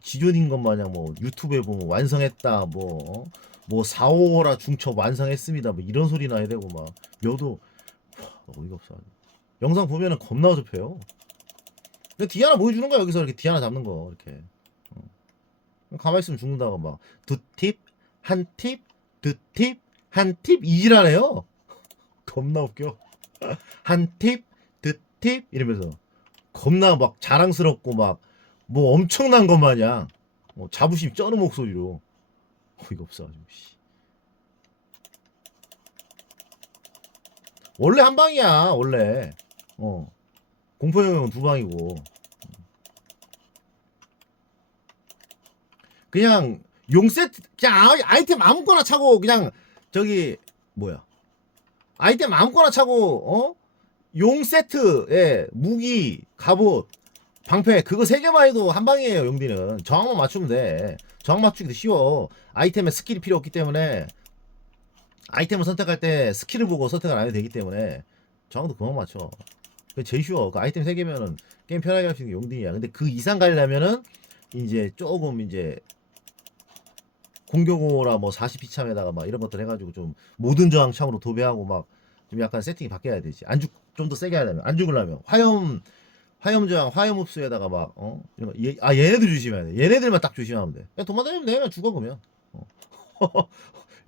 지존인 것 마냥 뭐 유튜브에 보면 완성했다 뭐 4, 5호라 중첩 완성했습니다 뭐 이런 소리나 해야 되고 막 여도 어이가 없어. 영상 보면은 겁나 어접해요. 디아나 보여주는 거야 여기서 이렇게 디아나 잡는 거 이렇게. 가만히 있으면 죽는다고 막 두 팁 한 팁 두 팁 한 팁 이지랄해요. 겁나 웃겨. 한 팁 두 팁 이러면서 겁나 막 자랑스럽고 막 뭐 엄청난 것 마냥 자부심 쩌는 목소리로 어이가 없어가지고 씨. 원래 한 방이야 원래. 공포영웅은 두 방이고. 그냥 용 세트 그냥 아이템 아무거나 차고 그냥 저기 뭐야 아이템 아무거나 차고 용 세트에 무기 갑옷 방패 그거 세 개만 해도 한 방이에요. 용디는 저항만 맞추면 돼. 저항 맞추기도 쉬워. 아이템에 스킬이 필요 없기 때문에 아이템을 선택할 때 스킬을 보고 선택을 안 해도 되기 때문에 저항도 그만 맞춰. 그게 제일 쉬워. 그 아이템 세 개면은 게임 편하게 할 수 있는 게 용딩이야. 근데 그 이상 가려면은 이제 조금 이제 공격오라 뭐 40피참에다가 막 이런 것들 해가지고 좀 모든 저항 창으로 도배하고 막 좀 약간 세팅이 바뀌어야 되지. 안 죽 좀 더 세게 하려면 안 죽으려면 화염 저항 화염 흡수에다가 막 이런 거 얘네들 조심해야 돼. 얘네들만 딱 조심하면 돼. 그냥 도망다니면 돼. 그냥 죽어 그러면.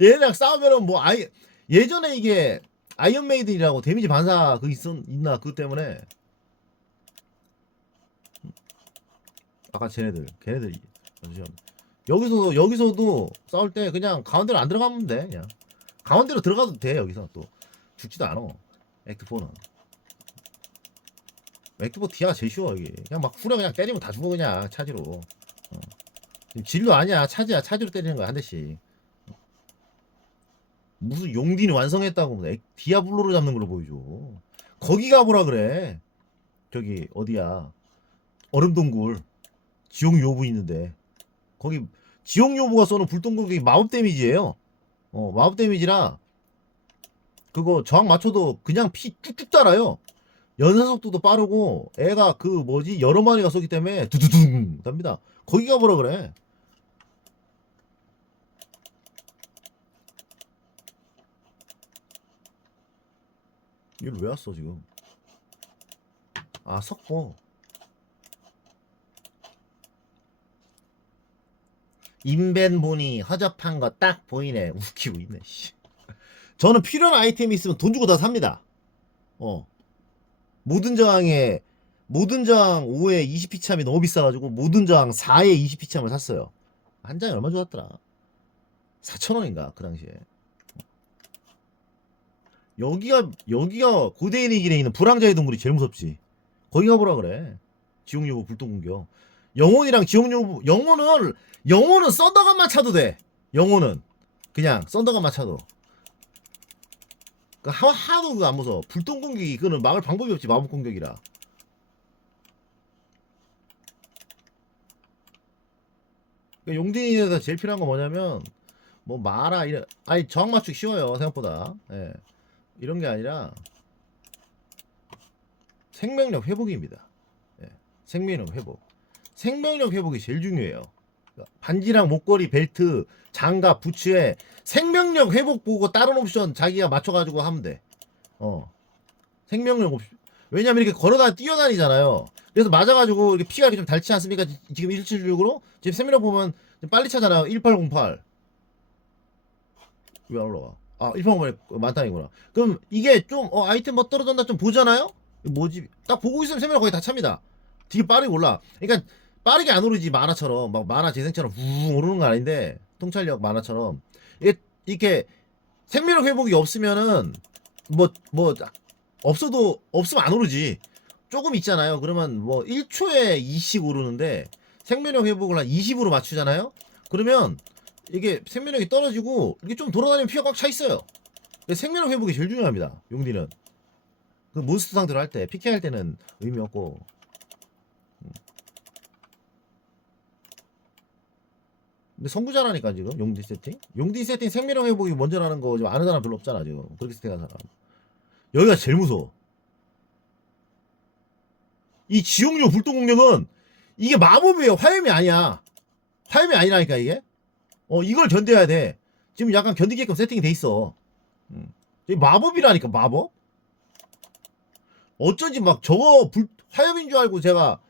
얘네랑 싸우면은 뭐 예전에 이게 아이언메이든이라고 데미지 반사 그 있나 그것 때문에 아까 걔네들 잠시만. 여기서도 싸울 때 그냥 가운데로 안 들어가면 돼. 그냥 가운데로 들어가도 돼. 여기서 또 죽지도 않아. 액트4는 액트4 디아가 제일 쉬워. 여기 그냥 막 후려 그냥 때리면 다 죽어. 그냥 차지로. 진로 아니야. 차지야. 차지로 때리는 거야. 한 대씩. 무슨 용딘이 완성했다고 디아블로로 잡는 걸로 보여줘. 거기 가보라 그래. 저기 어디야 얼음동굴 지옥 요부 있는데 거기 지옥 요부가 쏘는 불똥공격이 마법 데미지예요. 마법 데미지라 그거 저항 맞춰도 그냥 피 쭉쭉 달아요. 연사 속도도 빠르고 애가 그 뭐지 여러 마리가 쏘기 때문에 두두둥 답니다. 거기 가보라 그래. 이걸 왜 왔어 지금? 아 석고 인벤 보니 허접한 거 딱 보이네. 웃기고 있네. 씨. 저는 필요한 아이템이 있으면 돈 주고 다 삽니다. 모든 저항에 모든 저항 5에 20피참이 너무 비싸가지고 모든 저항 4에 20피참을 샀어요. 한 장에 얼마 주었더라? 4,000원인가 그 당시에. 여기가 고대인의 길에 있는 불황자의 동굴이 제일 무섭지. 거기 가보라 그래. 지옥요부 불똥공격. 영혼이랑 지옥요부 영혼은 썬더건만 차도 돼. 영혼은 그냥 썬더건만 차도. 하도 그거 안 무서워. 불똥공격이 그거는 막을 방법이 없지. 마법 공격이라. 그러니까 용딘에서 제일 필요한 건 뭐냐면 뭐 마라 이런 아니 저항 맞추기 쉬워요 생각보다. 예. 이런 게 아니라 생명력 회복입니다. 예. 생명력 회복. 생명력 회복이 제일 중요해요. 반지랑 목걸이, 벨트, 장갑, 부츠에 생명력 회복 보고 다른 옵션 자기가 맞춰가지고 하면 돼. 생명력 옵션. 왜냐면 이렇게 걸어다 뛰어다니잖아요. 그래서 맞아가지고 이렇게 피가 이렇게 좀 닳지 않습니까? 지금 176으로 지금 생명력 보면 빨리 차잖아요. 1808. 왜 안 올라와? 아 1808에 만땅이구나. 그럼 이게 좀 아이템 뭐 떨어졌나 좀 보잖아요. 뭐지? 딱 보고 있으면 생명력 거의 다 찹니다. 되게 빠르게 올라. 그러니까 빠르게 안 오르지 만화처럼 막 만화 재생처럼 붕 오르는 건 아닌데 통찰력 만화처럼 이렇게 생명력 회복이 없으면은 뭐 없으면 안 오르지. 조금 있잖아요. 그러면 뭐 1초에 2씩 오르는데 생명력 회복을 한 20으로 맞추잖아요. 그러면 이게 생명력이 떨어지고 이게 좀 돌아다니면 피가 꽉 차 있어요. 생명력 회복이 제일 중요합니다. 용디는 그 몬스터 상대로 할 때 PK 할 때는 의미 없고. 근데 선구자라니까 지금 용디 세팅? 용디 세팅 생명력 회복이 먼저라는 거 지금 아는 사람 별로 없잖아 지금. 그렇게 세팅한 사람. 여기가 제일 무서워. 이 지옥류 불똥공격은 이게 마법이에요. 화염이 아니야. 화염이 아니라니까 이게. 이걸 견뎌야 돼. 지금 약간 견디게끔 세팅이 돼 있어. 이 마법이라니까 마법. 어쩐지 막 저거 화염인 줄 알고 제가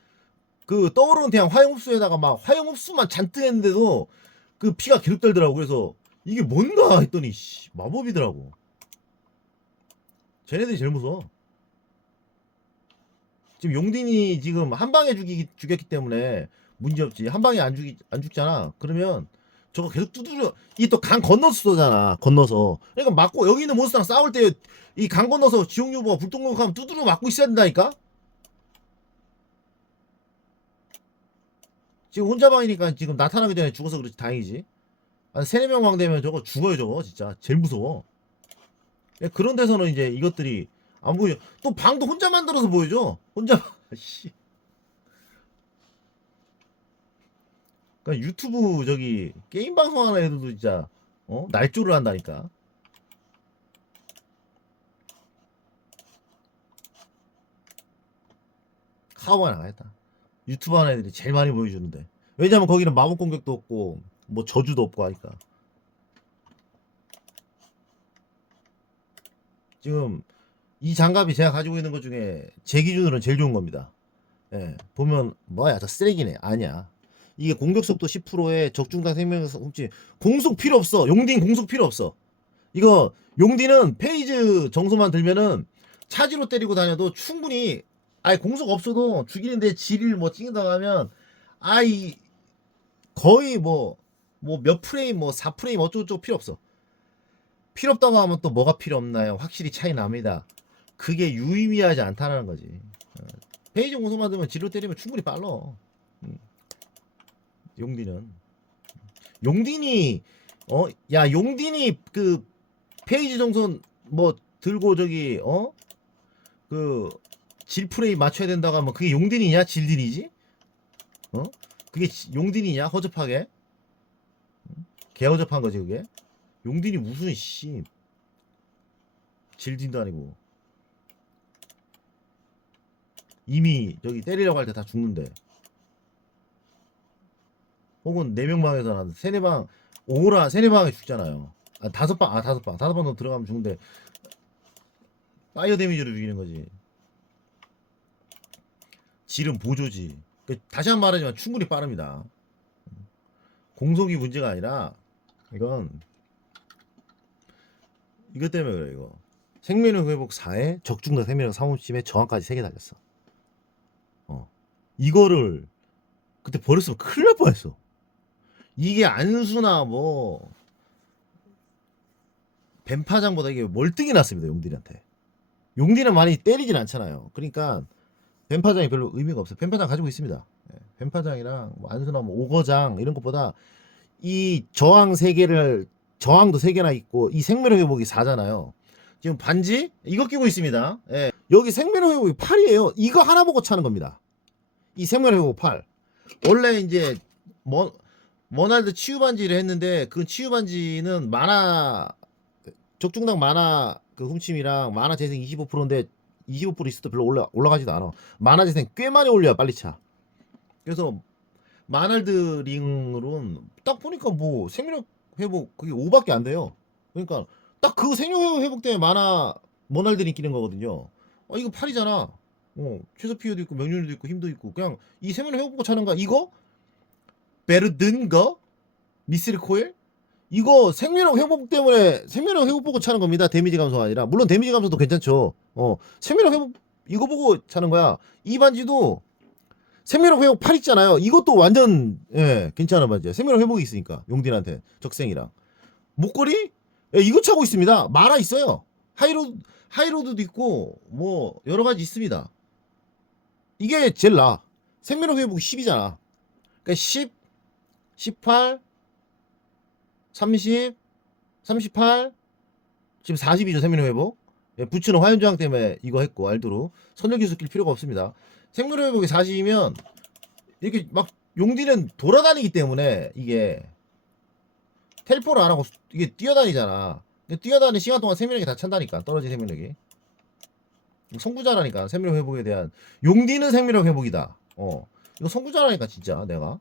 그 떠오르는 태양 화염흡수에다가 막 화염흡수만 잔뜩 했는데도 그 피가 계속 떨더라고. 그래서 이게 뭔가 했더니 마법이더라고. 쟤네들이 제일 무서워. 지금 용딘이 지금 한 방에 죽였기 때문에 문제 없지. 한 방에 안 죽잖아. 그러면 저거 계속 두드려. 이 또 강 건너서 쏘잖아. 건너서. 그러니까 맞고 여기 있는 몬스터랑 싸울 때 이 강 건너서 지옥유보가 불똥목하면 두드려 맞고 있어야 된다니까. 지금 혼자 방이니까 지금 나타나기 전에 죽어서 그렇지 다행이지. 한 3-4명 왕 되면 저거 죽어요 저거 진짜. 제일 무서워. 그런 데서는 이제 이것들이 안 보여. 또 방도 혼자 만들어서 보여줘. 혼자 씨. 그러니까 유튜브 저기 게임 방송하는 애들도 진짜 날조를 한다니까. 카오가 나가겠다. 유튜브 하는 애들이 제일 많이 보여주는데. 왜냐면 거기는 마법 공격도 없고 뭐 저주도 없고 하니까. 지금 이 장갑이 제가 가지고 있는 것 중에 제 기준으로는 제일 좋은 겁니다. 예, 보면 뭐야 저 쓰레기네. 아니야. 이게 공격 속도 10%에 적중당 생명에서 훔치 공속 필요 없어. 용딘 공속 필요 없어. 이거 용딘은 페이지 정수만 들면은 차지로 때리고 다녀도 충분히 아예 공속 없어도 죽이는데 질을 뭐 찍는다고 하면 아이 거의 뭐 몇 프레임 뭐 4프레임 어쩌고저쩌고 필요 없어. 필요 없다고 하면 또 뭐가 필요 없나요? 확실히 차이 납니다. 그게 유의미하지 않다는 거지. 페이지 공소만 들면 질로 때리면 충분히 빨라. 용딘은 용딘이 야 용딘이 그 페이지 정선 뭐 들고 저기 그 질 프레임 맞춰야 된다고 하면 그게 용딘이냐 질딘이지? 그게 용딘이냐 허접하게? 개허접한 거지 그게? 용딘이 무슨 씨 질딘도 아니고 이미 저기 때리려고 할 때 다 죽는데 혹은 4명 방에서 난 3-4방 오라 3-4방에 죽잖아요. 아 5방 들어가면 죽는데 파이어 데미지로 죽이는 거지. 질은 보조지. 다시 한 번 말하지만 충분히 빠릅니다. 공속이 문제가 아니라 이건 이것 때문에 그래 이거. 생명력 회복 4에 적중도 생명력 3홈침에 저항까지 3개 달렸어. 이거를 그때 버렸으면 큰일 날 뻔했어. 이게 안수나 뭐 뱀파장보다 이게 월등히 낫습니다. 용딜한테. 용딜은 많이 때리진 않잖아요. 그러니까 뱀파장이 별로 의미가 없어요. 뱀파장 가지고 있습니다. 뱀파장이랑 뭐 안수나 뭐 오거장 이런 것보다 이 저항 3개를 저항도 3개나 있고 이 생명력 회복이 4잖아요. 지금 반지 이거 끼고 있습니다. 예. 여기 생명력 회복이 8이에요. 이거 하나 보고 차는 겁니다. 이 생명력 회복 8. 원래 이제 머날드 치유 반지를 했는데 그 치유 반지는 만화 적중당 만화 그 훔침이랑 만화 재생 25%인데 25% 있어도 별로 올라가지도 않아. 만화 재생 꽤 많이 올려야 빨리 차. 그래서 마날드 링으로는 딱 보니까 뭐 생명력 회복 그게 5밖에 안 돼요. 그러니까 딱 그 생명력 회복 때문에 만화 머날드 링 끼는 거거든요. 이거 8이잖아. 최소 피해도 있고 명륜도 있고 힘도 있고 그냥 이 생명력 회복 보고 차는 거 이거 베르든 거 미스릴 코일 이거 생명력 회복 때문에 생명력 회복 보고 차는 겁니다. 데미지 감소가 아니라 물론 데미지 감소도 괜찮죠. 생명력 회복 이거 보고 차는 거야. 이 반지도 생명력 회복 8 있잖아요. 이것도 완전 괜찮은 반지야. 생명력 회복이 있으니까 용딘한테 적생이랑 목걸이 이거 차고 있습니다. 마라 있어요. 하이로드도 있고 뭐 여러 가지 있습니다. 이게 제일 나. 생명력 회복이 10이잖아. 그러니까 10, 18, 30, 38 지금 40이죠 생명력 회복. 부츠는 화염저항 때문에 이거 했고 알두로 선열기술 낄 필요가 없습니다. 생명력 회복이 40이면 이렇게 막 용디는 돌아다니기 때문에 이게 텔포를 안 하고 이게 뛰어다니잖아. 뛰어다니는 시간 동안 생명력이 다 찬다니까 떨어진 생명력이. 선구자라니까 생명력 회복에 대한 용디는 생명력 회복이다. 이거 선구자라니까 진짜 내가.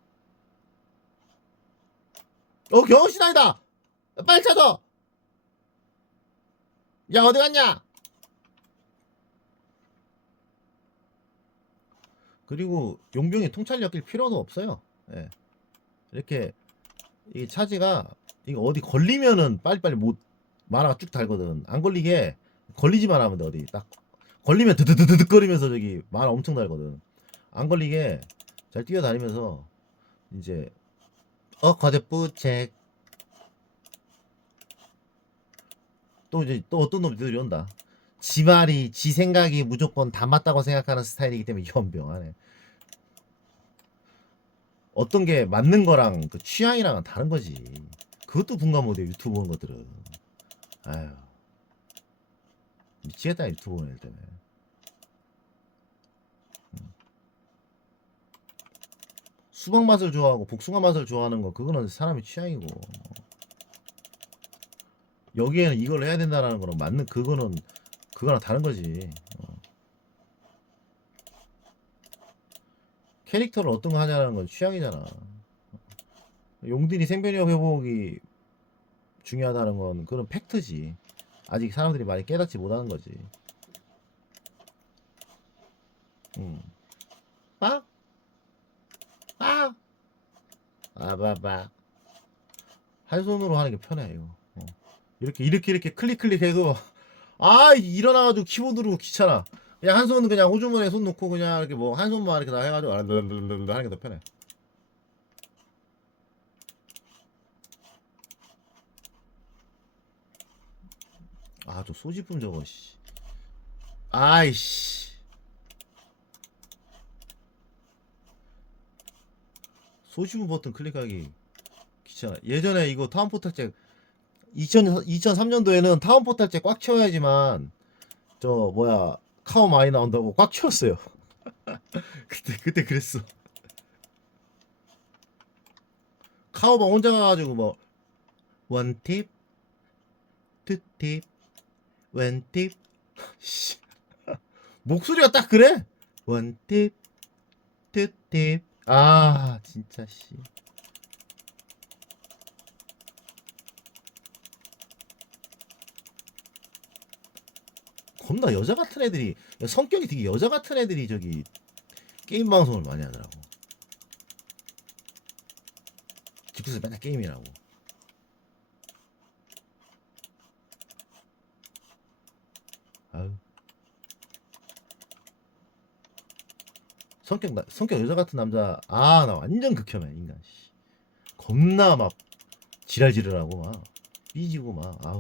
경험신앙이다. 빨리 찾아. 야 어디 갔냐? 그리고 용병이 통찰력 낄 필요도 없어요. 이렇게 이 차지가 이거 어디 걸리면은 빨리빨리 못 만화가 쭉 달거든. 안 걸리게 걸리지만 하면 돼. 어디 딱 걸리면 드드드드득 거리면서 저기 만화 엄청 달거든. 안 걸리게 잘 뛰어다니면서 이제 과대 뿌책 또 이제 또 어떤 놈들이 온다. 지 말이 지 생각이 무조건 다 맞다고 생각하는 스타일이기 때문에 연병하네. 어떤 게 맞는 거랑 그 취향이랑은 다른 거지. 그것도 분간 못해 유튜브 보는 것들은. 아유 미치겠다 유튜브 보는 애 때문에. 수박 맛을 좋아하고 복숭아 맛을 좋아하는 거 그거는 사람의 취향이고 여기에는 이걸 해야 된다라는 거는 맞는 그거는 그거랑 다른 거지. 캐릭터를 어떤 거 하냐는 건 취향이잖아. 용딘이 생존력 회복이 중요하다는 건 그런 팩트지. 아직 사람들이 많이 깨닫지 못하는 거지. 빡! 빡! 아바바. 한 손으로 하는 게 편해 이거. 이렇게 클릭해도 일어나가지고 키보드로 귀찮아. 그냥 한 손은 그냥 호주머니에 손 놓고 그냥 이렇게 뭐 한 손만 이렇게 다 해가지고 하는 게 더 편해. 저 소지품 저거 씨. 아이씨. 소지품 버튼 클릭하기 귀찮아. 예전에 이거 타운 포탈잭 2003년도에는 타운 포탈잭 꽉 채워야지만 저 뭐야 카우 많이 나온다고 꽉 채웠어요. 그때 그랬어. 카우방 혼자 가가지고 뭐 원팁 투팁 웬팁 목소리가 딱 그래. 원팁 투팁 진짜 씨. 겁나 여자 같은 애들이 성격이 되게 여자 같은 애들이 저기 게임 방송을 많이 하더라고. 집에서 맨날 게임이라고. 아유. 성격 여자 같은 남자 나 완전 극혐해 인간 씨. 겁나 막 지랄지랄하고 막 삐지고 막 아우.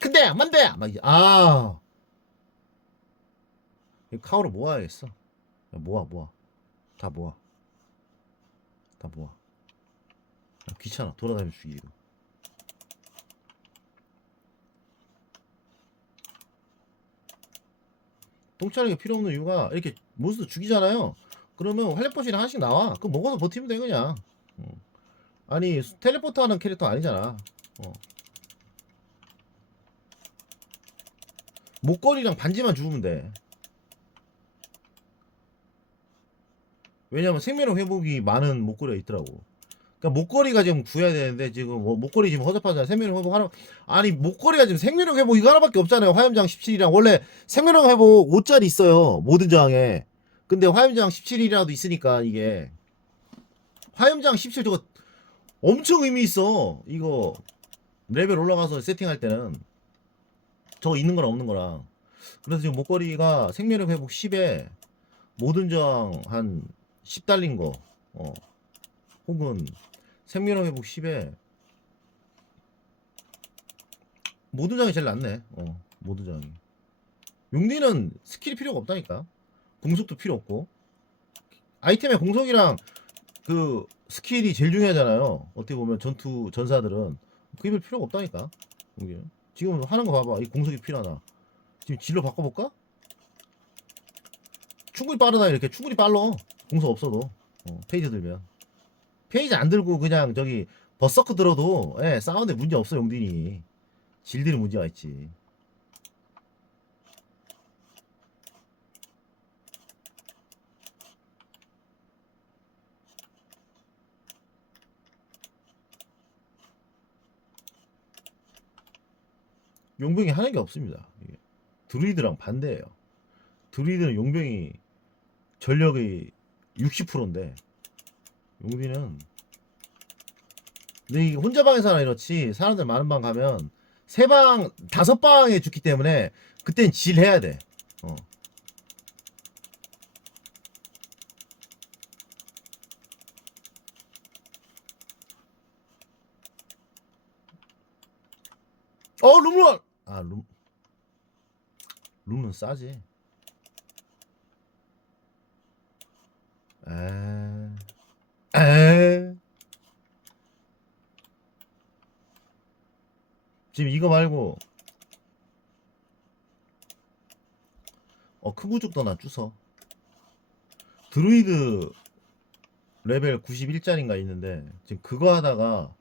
근데 안 만돼 막 카우로 모아야겠어. 모아 다 모아 귀찮아 돌아다니면서 죽이기도. 똥차리가 필요 없는 이유가 이렇게 몬스터 죽이잖아요. 그러면 활력포션이 하나씩 나와. 그거 먹어서 버티면 돼 그냥. 아니 텔레포트 하는 캐릭터 아니잖아. 목걸이랑 반지만 주우면 돼. 왜냐면 생명력 회복이 많은 목걸이가 있더라고. 그러니까 목걸이가 지금 구해야 되는데 지금 뭐 목걸이 지금 허접하잖아. 생명력 회복 하나. 아니 목걸이가 지금 생명력 회복 이거 하나밖에 없잖아요. 화염장 17이랑 원래 생명력 회복 5짜리 있어요. 모든 저항에. 근데 화염장 17이라도 있으니까 이게 화염장 17 저거 엄청 의미 있어. 이거 레벨 올라가서 세팅할 때는 저거 있는 거랑 없는 거랑. 그래서 지금 목걸이가 생명력 회복 10에 모든 저항 한 10 달린 거 혹은 생명력 회복 10에 모든 저항이 제일 낫네. 모든 저항이. 용디는 스킬이 필요가 없다니까. 공속도 필요 없고 아이템의 공속이랑 그 스킬이 제일 중요하잖아요. 어떻게 보면 전사들은 그게 필요가 없다니까. 용디는 지금 하는 거 봐봐. 이 공속이 필요하나. 지금 질러 바꿔볼까? 충분히 빠르다. 이렇게 충분히 빨라. 공속 없어도 페이지 들면 페이지 안 들고 그냥 저기 버서크 들어도 사운드에 문제 없어. 용딘이 질들이 문제가 있지. 용병이 하는 게 없습니다. 드루이드랑 반대예요. 드루이드는 용병이 전력이 60%인데 용비는 근데 이게 혼자 방에서 하나 이렇지 사람들 많은 방 가면 3방 5방에 죽기 때문에 그땐 질 해야 돼. 룸런. 아, 룸은 싸지. 에. 에. 지금 이거 말고 크구죽도 나 주워. 드루이드 레벨 91짜리인가 있는데 지금 그거 하다가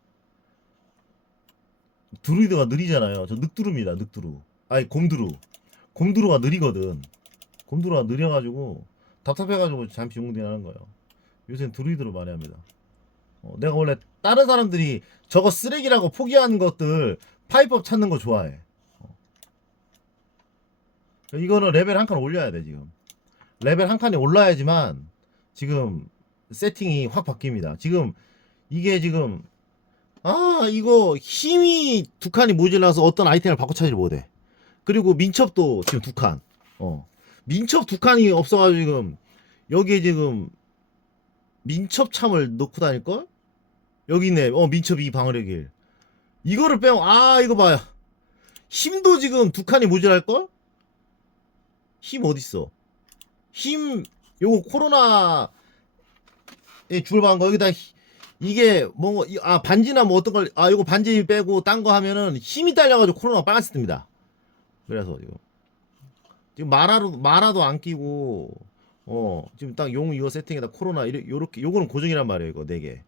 드루이드가 느리잖아요. 저 늑두루입니다. 늑두루. 아니 곰두루. 곰두루가 느리거든. 곰두루가 느려가지고 답답해가지고 잠시 용딩하는 거예요. 요새는 드루이드로 많이 합니다. 내가 원래 다른 사람들이 저거 쓰레기라고 포기하는 것들 파이법 찾는 거 좋아해. 이거는 레벨 한 칸 올려야 돼 지금. 레벨 한 칸이 올라야지만 지금 세팅이 확 바뀝니다. 지금 이게 지금 이거 힘이 두 칸이 모질라서 어떤 아이템을 바꿔 찾지 못해. 그리고 민첩도 지금 두 칸. 민첩 두 칸이 없어가지고 지금 여기에 지금 민첩 참을 넣고 다닐걸? 여기 있네. 민첩 이 방어력 1. 이거를 빼면 이거 봐요. 힘도 지금 두 칸이 모질랄걸? 힘 어딨어? 힘 요거 코로나에 줄방한 거 여기다 이게 뭐 반지나 뭐 어떤 걸 요거 반지 빼고 딴 거 하면은 힘이 딸려가지고 코로나가 빨간색 뜹니다. 그래서 지금 마라도 안 끼고 지금 딱 용 이거 세팅에다 코로나 요렇게 요거는 고정이란 말이에요. 이거 4개.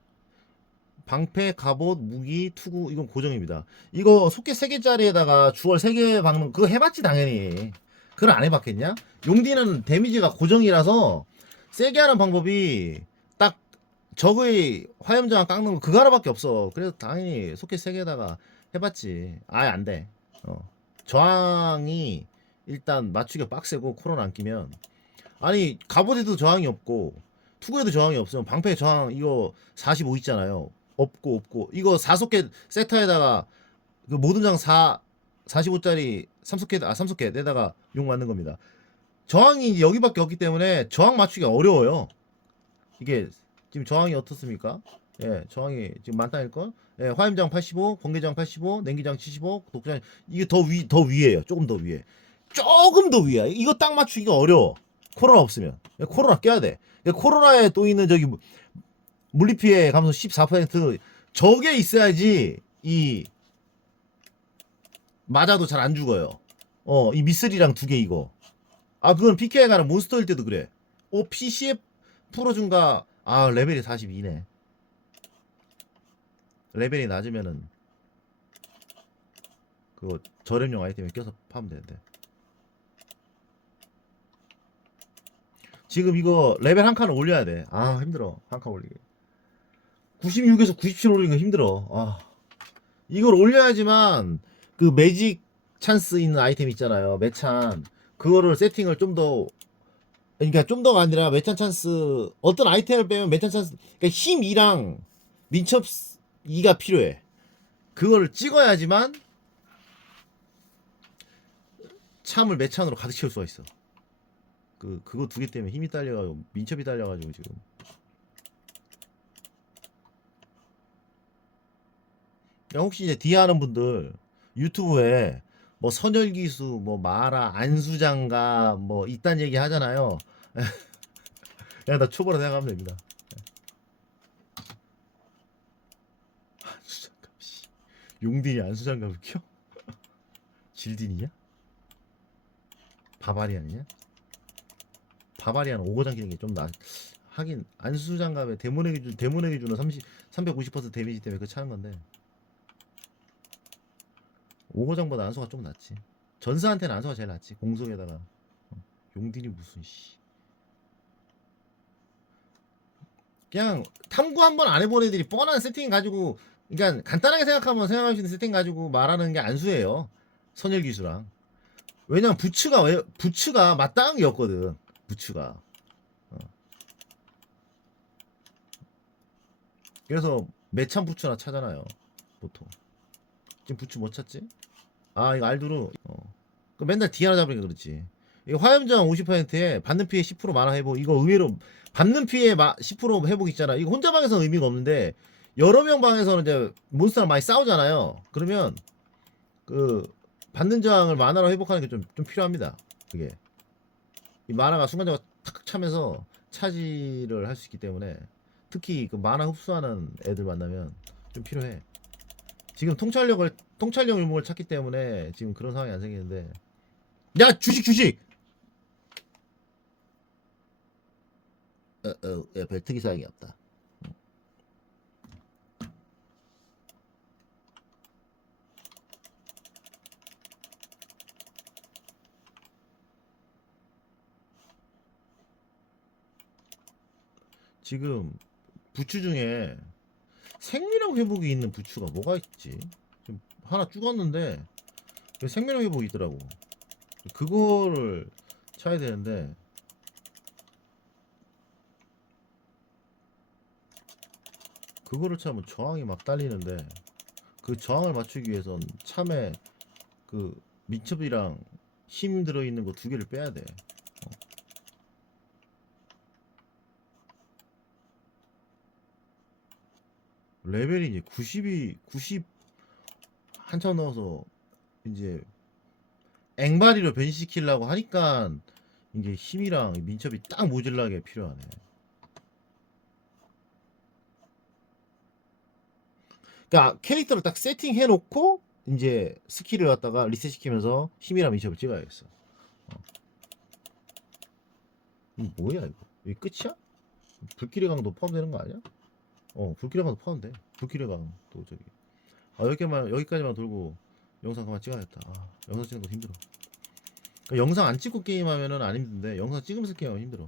방패, 갑옷, 무기, 투구 이건 고정입니다. 이거 속개 3개짜리에다가 주얼 3개 박는 그거 해봤지 당연히. 그걸 안 해봤겠냐? 용디는 데미지가 고정이라서 세게 하는 방법이 딱 적의 화염저항 깎는 거 그거 하나밖에 없어. 그래서 당연히 소켓 3개에다가 해봤지. 아예 안 돼. 저항이 일단 맞추기가 빡세고 코로나 안 끼면 아니 갑옷에도 저항이 없고 투구에도 저항이 없으면 방패 저항 이거 45 있잖아요. 없고 이거 4소켓 세타에다가 그 모든 장 45짜리 3소켓에다가 용 맞는 겁니다. 저항이 여기밖에 없기 때문에 저항 맞추기가 어려워요. 이게 지금 저항이 어떻습니까? 예, 저항이 지금 만땅일걸? 예, 화염장 85, 번개장 85, 냉기장 75, 독장 이게 더 위에요. 조금 더 위에. 조금 더 위야. 이거 딱 맞추기가 어려워. 코로나 없으면. 코로나 껴야 돼. 코로나에 또 있는 저기 물리피해 감소 14% 저게 있어야지 이 맞아도 잘 안 죽어요. 이 미스리랑 2개 이거. 그건 PK에 가는 몬스터일 때도 그래. PCF 풀어준가? 레벨이 42네. 레벨이 낮으면은 그거 저렴용 아이템에 껴서 파면 되는데. 지금 이거 레벨 한 칸을 올려야 돼. 힘들어. 한 칸 올리기. 96에서 97 올리는 거 힘들어. 이걸 올려야지만 그 매직 찬스 있는 아이템 있잖아요. 매찬. 그거를 세팅을 좀 더 그러니까 좀 더가 아니라 매찬 찬스 어떤 아이템을 빼면 매찬 찬스 그러니까 힘 2랑 민첩 2가 필요해. 그거를 찍어야지만 참을 매찬으로 가득 채울 수가 있어. 그거 2개 때문에 힘이 딸려가지고 민첩이 딸려가지고 지금 혹시 이제 뒤에 하는 분들 유튜브에 뭐 선열기수 뭐 마라 안수장가 뭐 이딴 얘기 하잖아요. 그냥 다 초보라 생각하면 됩니다. 안수장갑 씨 용딘이 안수장갑을 켜? 질딘이냐? 바바리안이냐? 바바리안 5고장 끼는 게 좀 하긴 안수장갑에 데몬에게 주는 350% 데미지 때문에 그거 차는 건데 5고장보다 안수가 좀 낫지. 전사한테는 안수가 제일 낫지. 공속에다가 용딜이 무슨 그냥 탐구 한번 안 해본 애들이 뻔한 세팅 가지고 그러니까 간단하게 생각할 수 있는 세팅 가지고 말하는 게 안수예요. 선열 기수랑. 왜냐면 부츠가 마땅한 게 없거든. 부츠가. 그래서 매참 부츠나 차잖아요. 보통. 지금 부츠 못 찾지? 이거 알두루. 그 맨날 디아나 잡으니까 그렇지. 이거 화염저항 50%에 받는 피해 10% 만화 회복. 이거 의외로 받는 피해 10% 회복 있잖아. 이거 혼자 방에서는 의미가 없는데 여러 명 방에서는 이제 몬스터랑 많이 싸우잖아요. 그러면 그 받는 저항을 만화로 회복하는 게 좀 필요합니다. 그게 이 만화가 순간적으로 탁 차면서 차지를 할 수 있기 때문에 특히 그 만화 흡수하는 애들 만나면 좀 필요해. 지금 통찰력 유목을 찾기 때문에 지금 그런 상황이 안 생기는데. 야, 주식 야, 벨트기 사양이 없다. 지금 부추 중에 생리력 회복이 있는 부추가 뭐가 있지? 좀 하나 죽었는데 생리력 회복이 있더라고. 그거를 차야 되는데 그거를 차면 저항이 막 딸리는데 그 저항을 맞추기 위해선 참에 그 민첩이랑 힘 들어있는 거 두 개를 빼야 돼. 레벨이 이제 90 한참 넣어서 이제 앵바리로 변시키려고 하니까 이게 힘이랑 민첩이 딱 모질라게 필요하네. 그러니까 캐릭터를 딱 세팅해 놓고 이제 스킬을 갖다가 리셋 시키면서 힘이랑 민첩을 찍어야겠어. 이거 뭐야 이거? 이게 끝이야? 불길의 강도 포함되는 거 아니야? 불길의 강도 포함돼. 불길의 강도 저기. 여기까지만 돌고 영상 그만 찍어야겠다. 영상 찍는 거 힘들어. 그러니까 영상 안 찍고 게임하면은 안 힘든데 영상 찍으면서 게임하면 힘들어.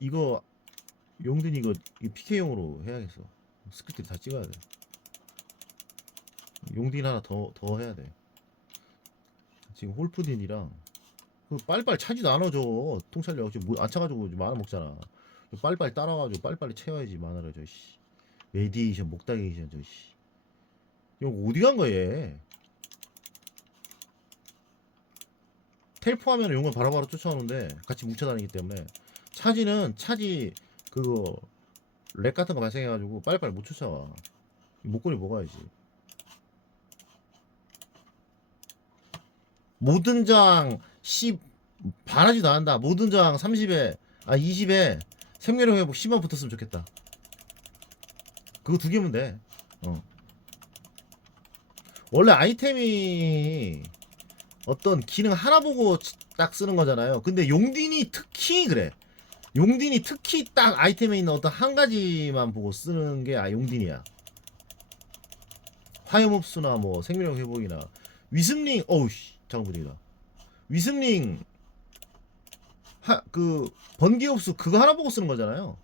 이거 용든 이거 PK용으로 해야겠어. 스크립트 다 찍어야 돼. 용딘 하나 더 해야 돼. 지금 홀프딘이랑 그 빨리빨리 차지도 않아 줘. 통찰력 지금 안 차가지고 만화 먹잖아. 빨리빨리 따라와가지고 빨리빨리 채워야지 만화를 저 씨. 메디에이션 목닥에이션 저 씨. 이거 어디 간 거야 얘? 텔포 하면 용을 바로바로 쫓아오는데 같이 뭉쳐다니기 때문에 차지 그거 렉 같은 거 발생해가지고 빨리빨리 못 쫓아와. 목걸이 먹어야지. 모든 장 10 반하지도 않는다. 모든 장 30에 20에 생명력 회복 10만 붙었으면 좋겠다. 그거 두 개면 돼. 원래 아이템이 어떤 기능 하나 보고 딱 쓰는 거잖아요. 근데 용딘이 특히 그래. 용딘이 특히 딱 아이템에 있는 어떤 한 가지만 보고 쓰는 게 용딘이야. 화염흡수나 뭐 생명력 회복이나 위습링 어우씨 장군이다. 위습링 그 번개흡수 그거 하나 보고 쓰는 거잖아요.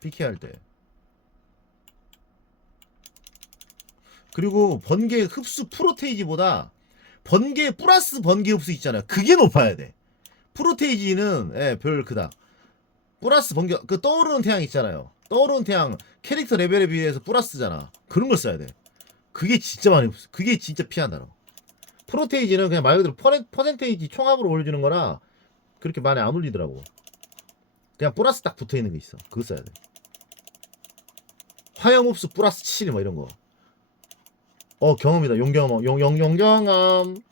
PK 할 때. 그리고 번개 흡수 프로테이지보다 번개 플러스 번개 흡수 있잖아요. 그게 높아야 돼. 프로테이지는 별 그닥. 플러스 번개 그 떠오르는 태양 있잖아요. 떠오르는 태양 캐릭터 레벨에 비해서 플러스잖아. 그런 걸 써야 돼. 그게 진짜 많이 없어. 그게 진짜 피한다로. 프로테이지는 그냥 말 그대로 퍼센테이지 총합으로 올려주는 거라 그렇게 많이 안 올리더라고. 그냥 플러스 딱 붙어 있는 게 있어. 그거 써야 돼. 화염흡수 플러스 7 뭐 이런 거. 경험이다. 용경험. 용경험.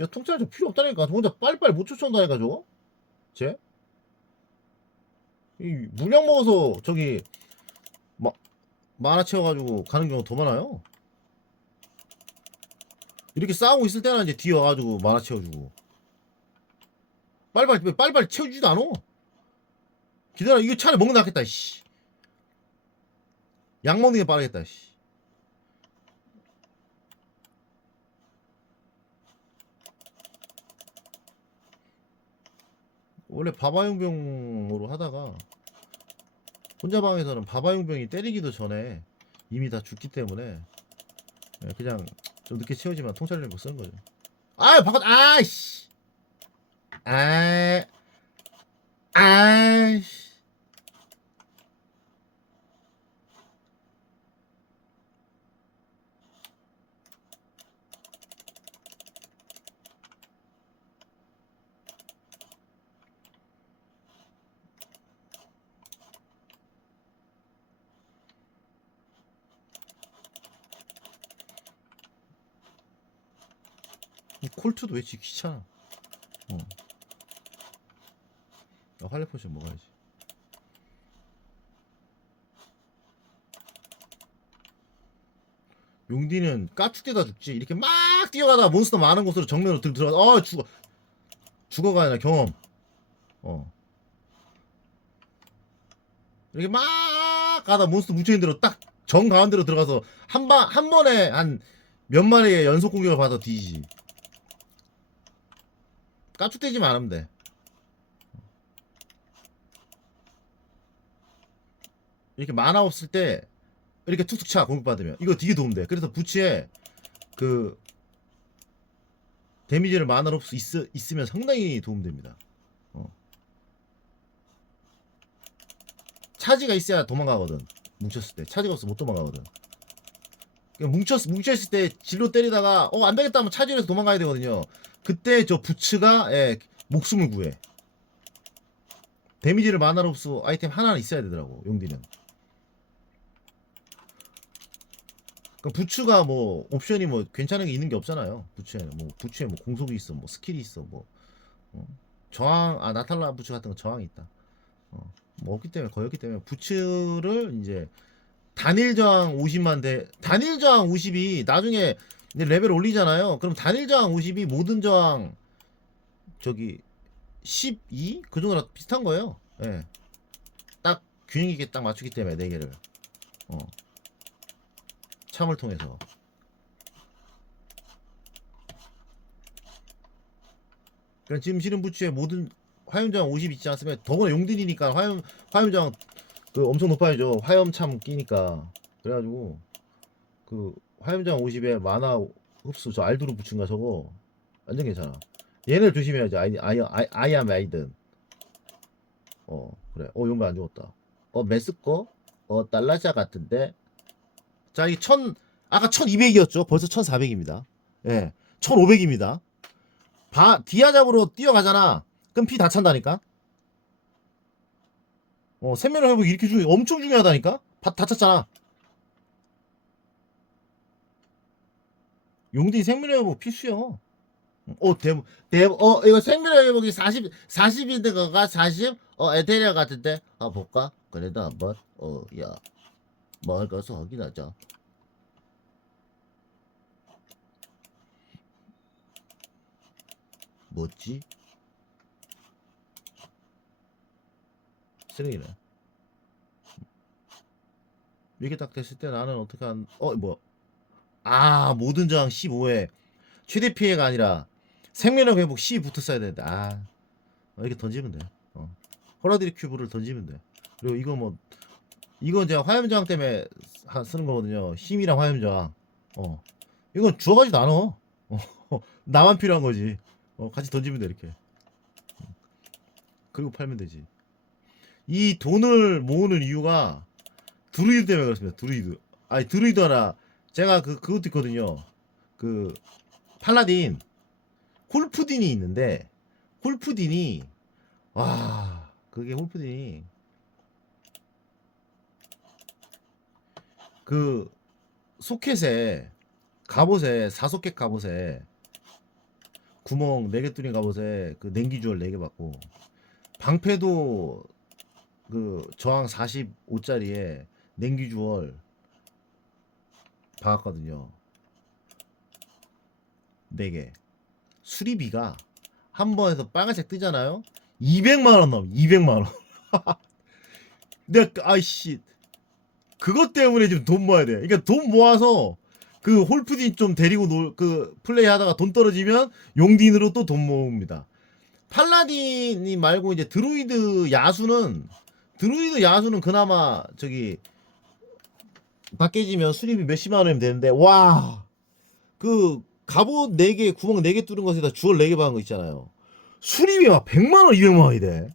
야, 통찰 좀 필요 없다니까. 혼자 빨리빨리 못 쫓아온다니까, 저거? 쟤? 이 물량 먹어서 저기 만화 채워가지고 가는 경우 더 많아요. 이렇게 싸우고 있을 때는 이제 뒤에 와가지고 만화 채워주고. 빨리빨리 채워주지도 않아. 기다려. 이거 차라리 먹는 게 낫겠다, 씨. 약 먹는 게 빠르겠다, 씨. 원래 바바용병으로 하다가 혼자 방에서는 바바용병이 때리기도 전에 이미 다 죽기 때문에 그냥 좀 늦게 채우지만 통찰력을 쓰는 거죠. 바깥 아이씨. 아이씨. 콜트도 왜 지기 귀찮아. 활력 포션 먹어야지. 용디는 까축대다 죽지. 이렇게 막 뛰어가다가 몬스터 많은 곳으로 정면으로 들어가. 죽어가 아니라 경험. 이렇게 막 가다 몬스터 뭉쳐있는 대로 딱 정 가운데로 들어가서 한 번에 한 몇 마리의 연속 공격을 받아 뒤지지. 까축대지만 않으면 돼. 이렇게 만화 없을 때 이렇게 툭툭 차 공격받으면 이거 되게 도움돼. 그래서 부츠에 그 데미지를 만화로 있으면 상당히 도움됩니다. 차지가 있어야 도망가거든. 뭉쳤을 때 차지가 없어 못 도망가거든. 뭉쳤을 때 질로 때리다가 안되겠다 하면 차지를 해서 도망가야 되거든요. 그때 저 부츠가 목숨을 구해. 데미지를 만화로 흡수 아이템 하나는 있어야 되더라고 용디는. 부츠가 뭐 옵션이 뭐 괜찮은 게 있는 게 없잖아요. 부츠에 뭐 공속이 있어, 뭐 스킬이 있어, 뭐 저항 나탈라 부츠 같은 거 저항이 있다. 뭐 없기 때문에 거의 없기 때문에 부츠를 이제 단일 저항 50만 대 단일 저항 50이 나중에 레벨 올리잖아요. 그럼 단일 저항 50이 모든 저항 저기 12 그 정도랑 비슷한 거예요. 예. 딱 균형 있게 딱 맞추기 때문에 네 개를 참을 통해서. 그러니까 지금 실은 부츠에 모든 화염저항 50 있지 않습니까? 더구나 용딜이니까 화염저항 그 엄청 높아야죠. 화염참 끼니까. 그래가지고 그 화염저항 50에 만화 흡수 저 알두르 부츠인가 저거 완전 괜찮아. 얘를 조심해야지. 아이암 아이든. 그래. 용배 안 죽었다. 메스꺼? 달라샤 같은데. 자, 이 아까 1200이었죠. 벌써 1400입니다. 예. 1500입니다. 디아 잡으러 뛰어가잖아. 그럼 피 다 찬다니까? 생명력 회복 이렇게 엄청 중요하다니까? 다 찼잖아. 용디 생명력 회복 필수요. 이거 생명력 회복이 40인데 그가 40? 에테리아 같은데? 볼까? 그래도 한번, 마을 가서 확인하자. 뭐지? 쓰레기네. 이렇게 딱 됐을 때 나는 어떻게 모든 저항 15회 최대 피해가 아니라 생명력 회복 10부터 써야 되는데 이렇게 던지면 돼. 호라드리 큐브를 던지면 돼. 그리고 이건 제가 화염저항 때문에 쓰는 거거든요. 힘이랑 화염저항. 이건 주워가지도 않아. 나만 필요한 거지. 같이 던지면 돼 이렇게. 그리고 팔면 되지. 이 돈을 모으는 이유가 드루이드 때문에 그렇습니다. 드루이드 하나 제가 그것도 있거든요. 그 팔라딘 홀프딘이 있는데 홀프딘이 홀프딘이 그 소켓에 갑옷에 4소켓 갑옷에 구멍 4개 뚫린 갑옷에 그 냉기 주얼 4개 받고 방패도 그 저항 45짜리에 냉기 주얼 박았거든요. 4개. 수리비가 한 번에서 빨간색 뜨잖아요. 200만원 넘어. 200만원. 내가 그것 때문에 지금 돈 모아야 돼. 그러니까 돈 모아서 그 홀프딘 좀 데리고 플레이 하다가 돈 떨어지면 용딘으로 또 돈 모읍니다. 팔라딘이 말고 이제 드루이드 야수는 그나마 저기 다 깨지면 수리비 몇십만 원이면 되는데 그 갑옷 4개 구멍 4개 뚫은 것에다 주얼 4개 박은 거 있잖아요. 수리비 막 100만 원 200만 원이 돼.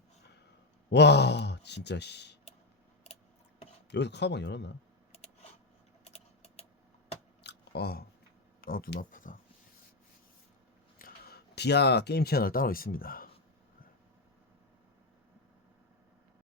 와 진짜 씨. 여기서 카방 열었나? 아, 눈 아프다. 디아 게임 채널 따로 있습니다.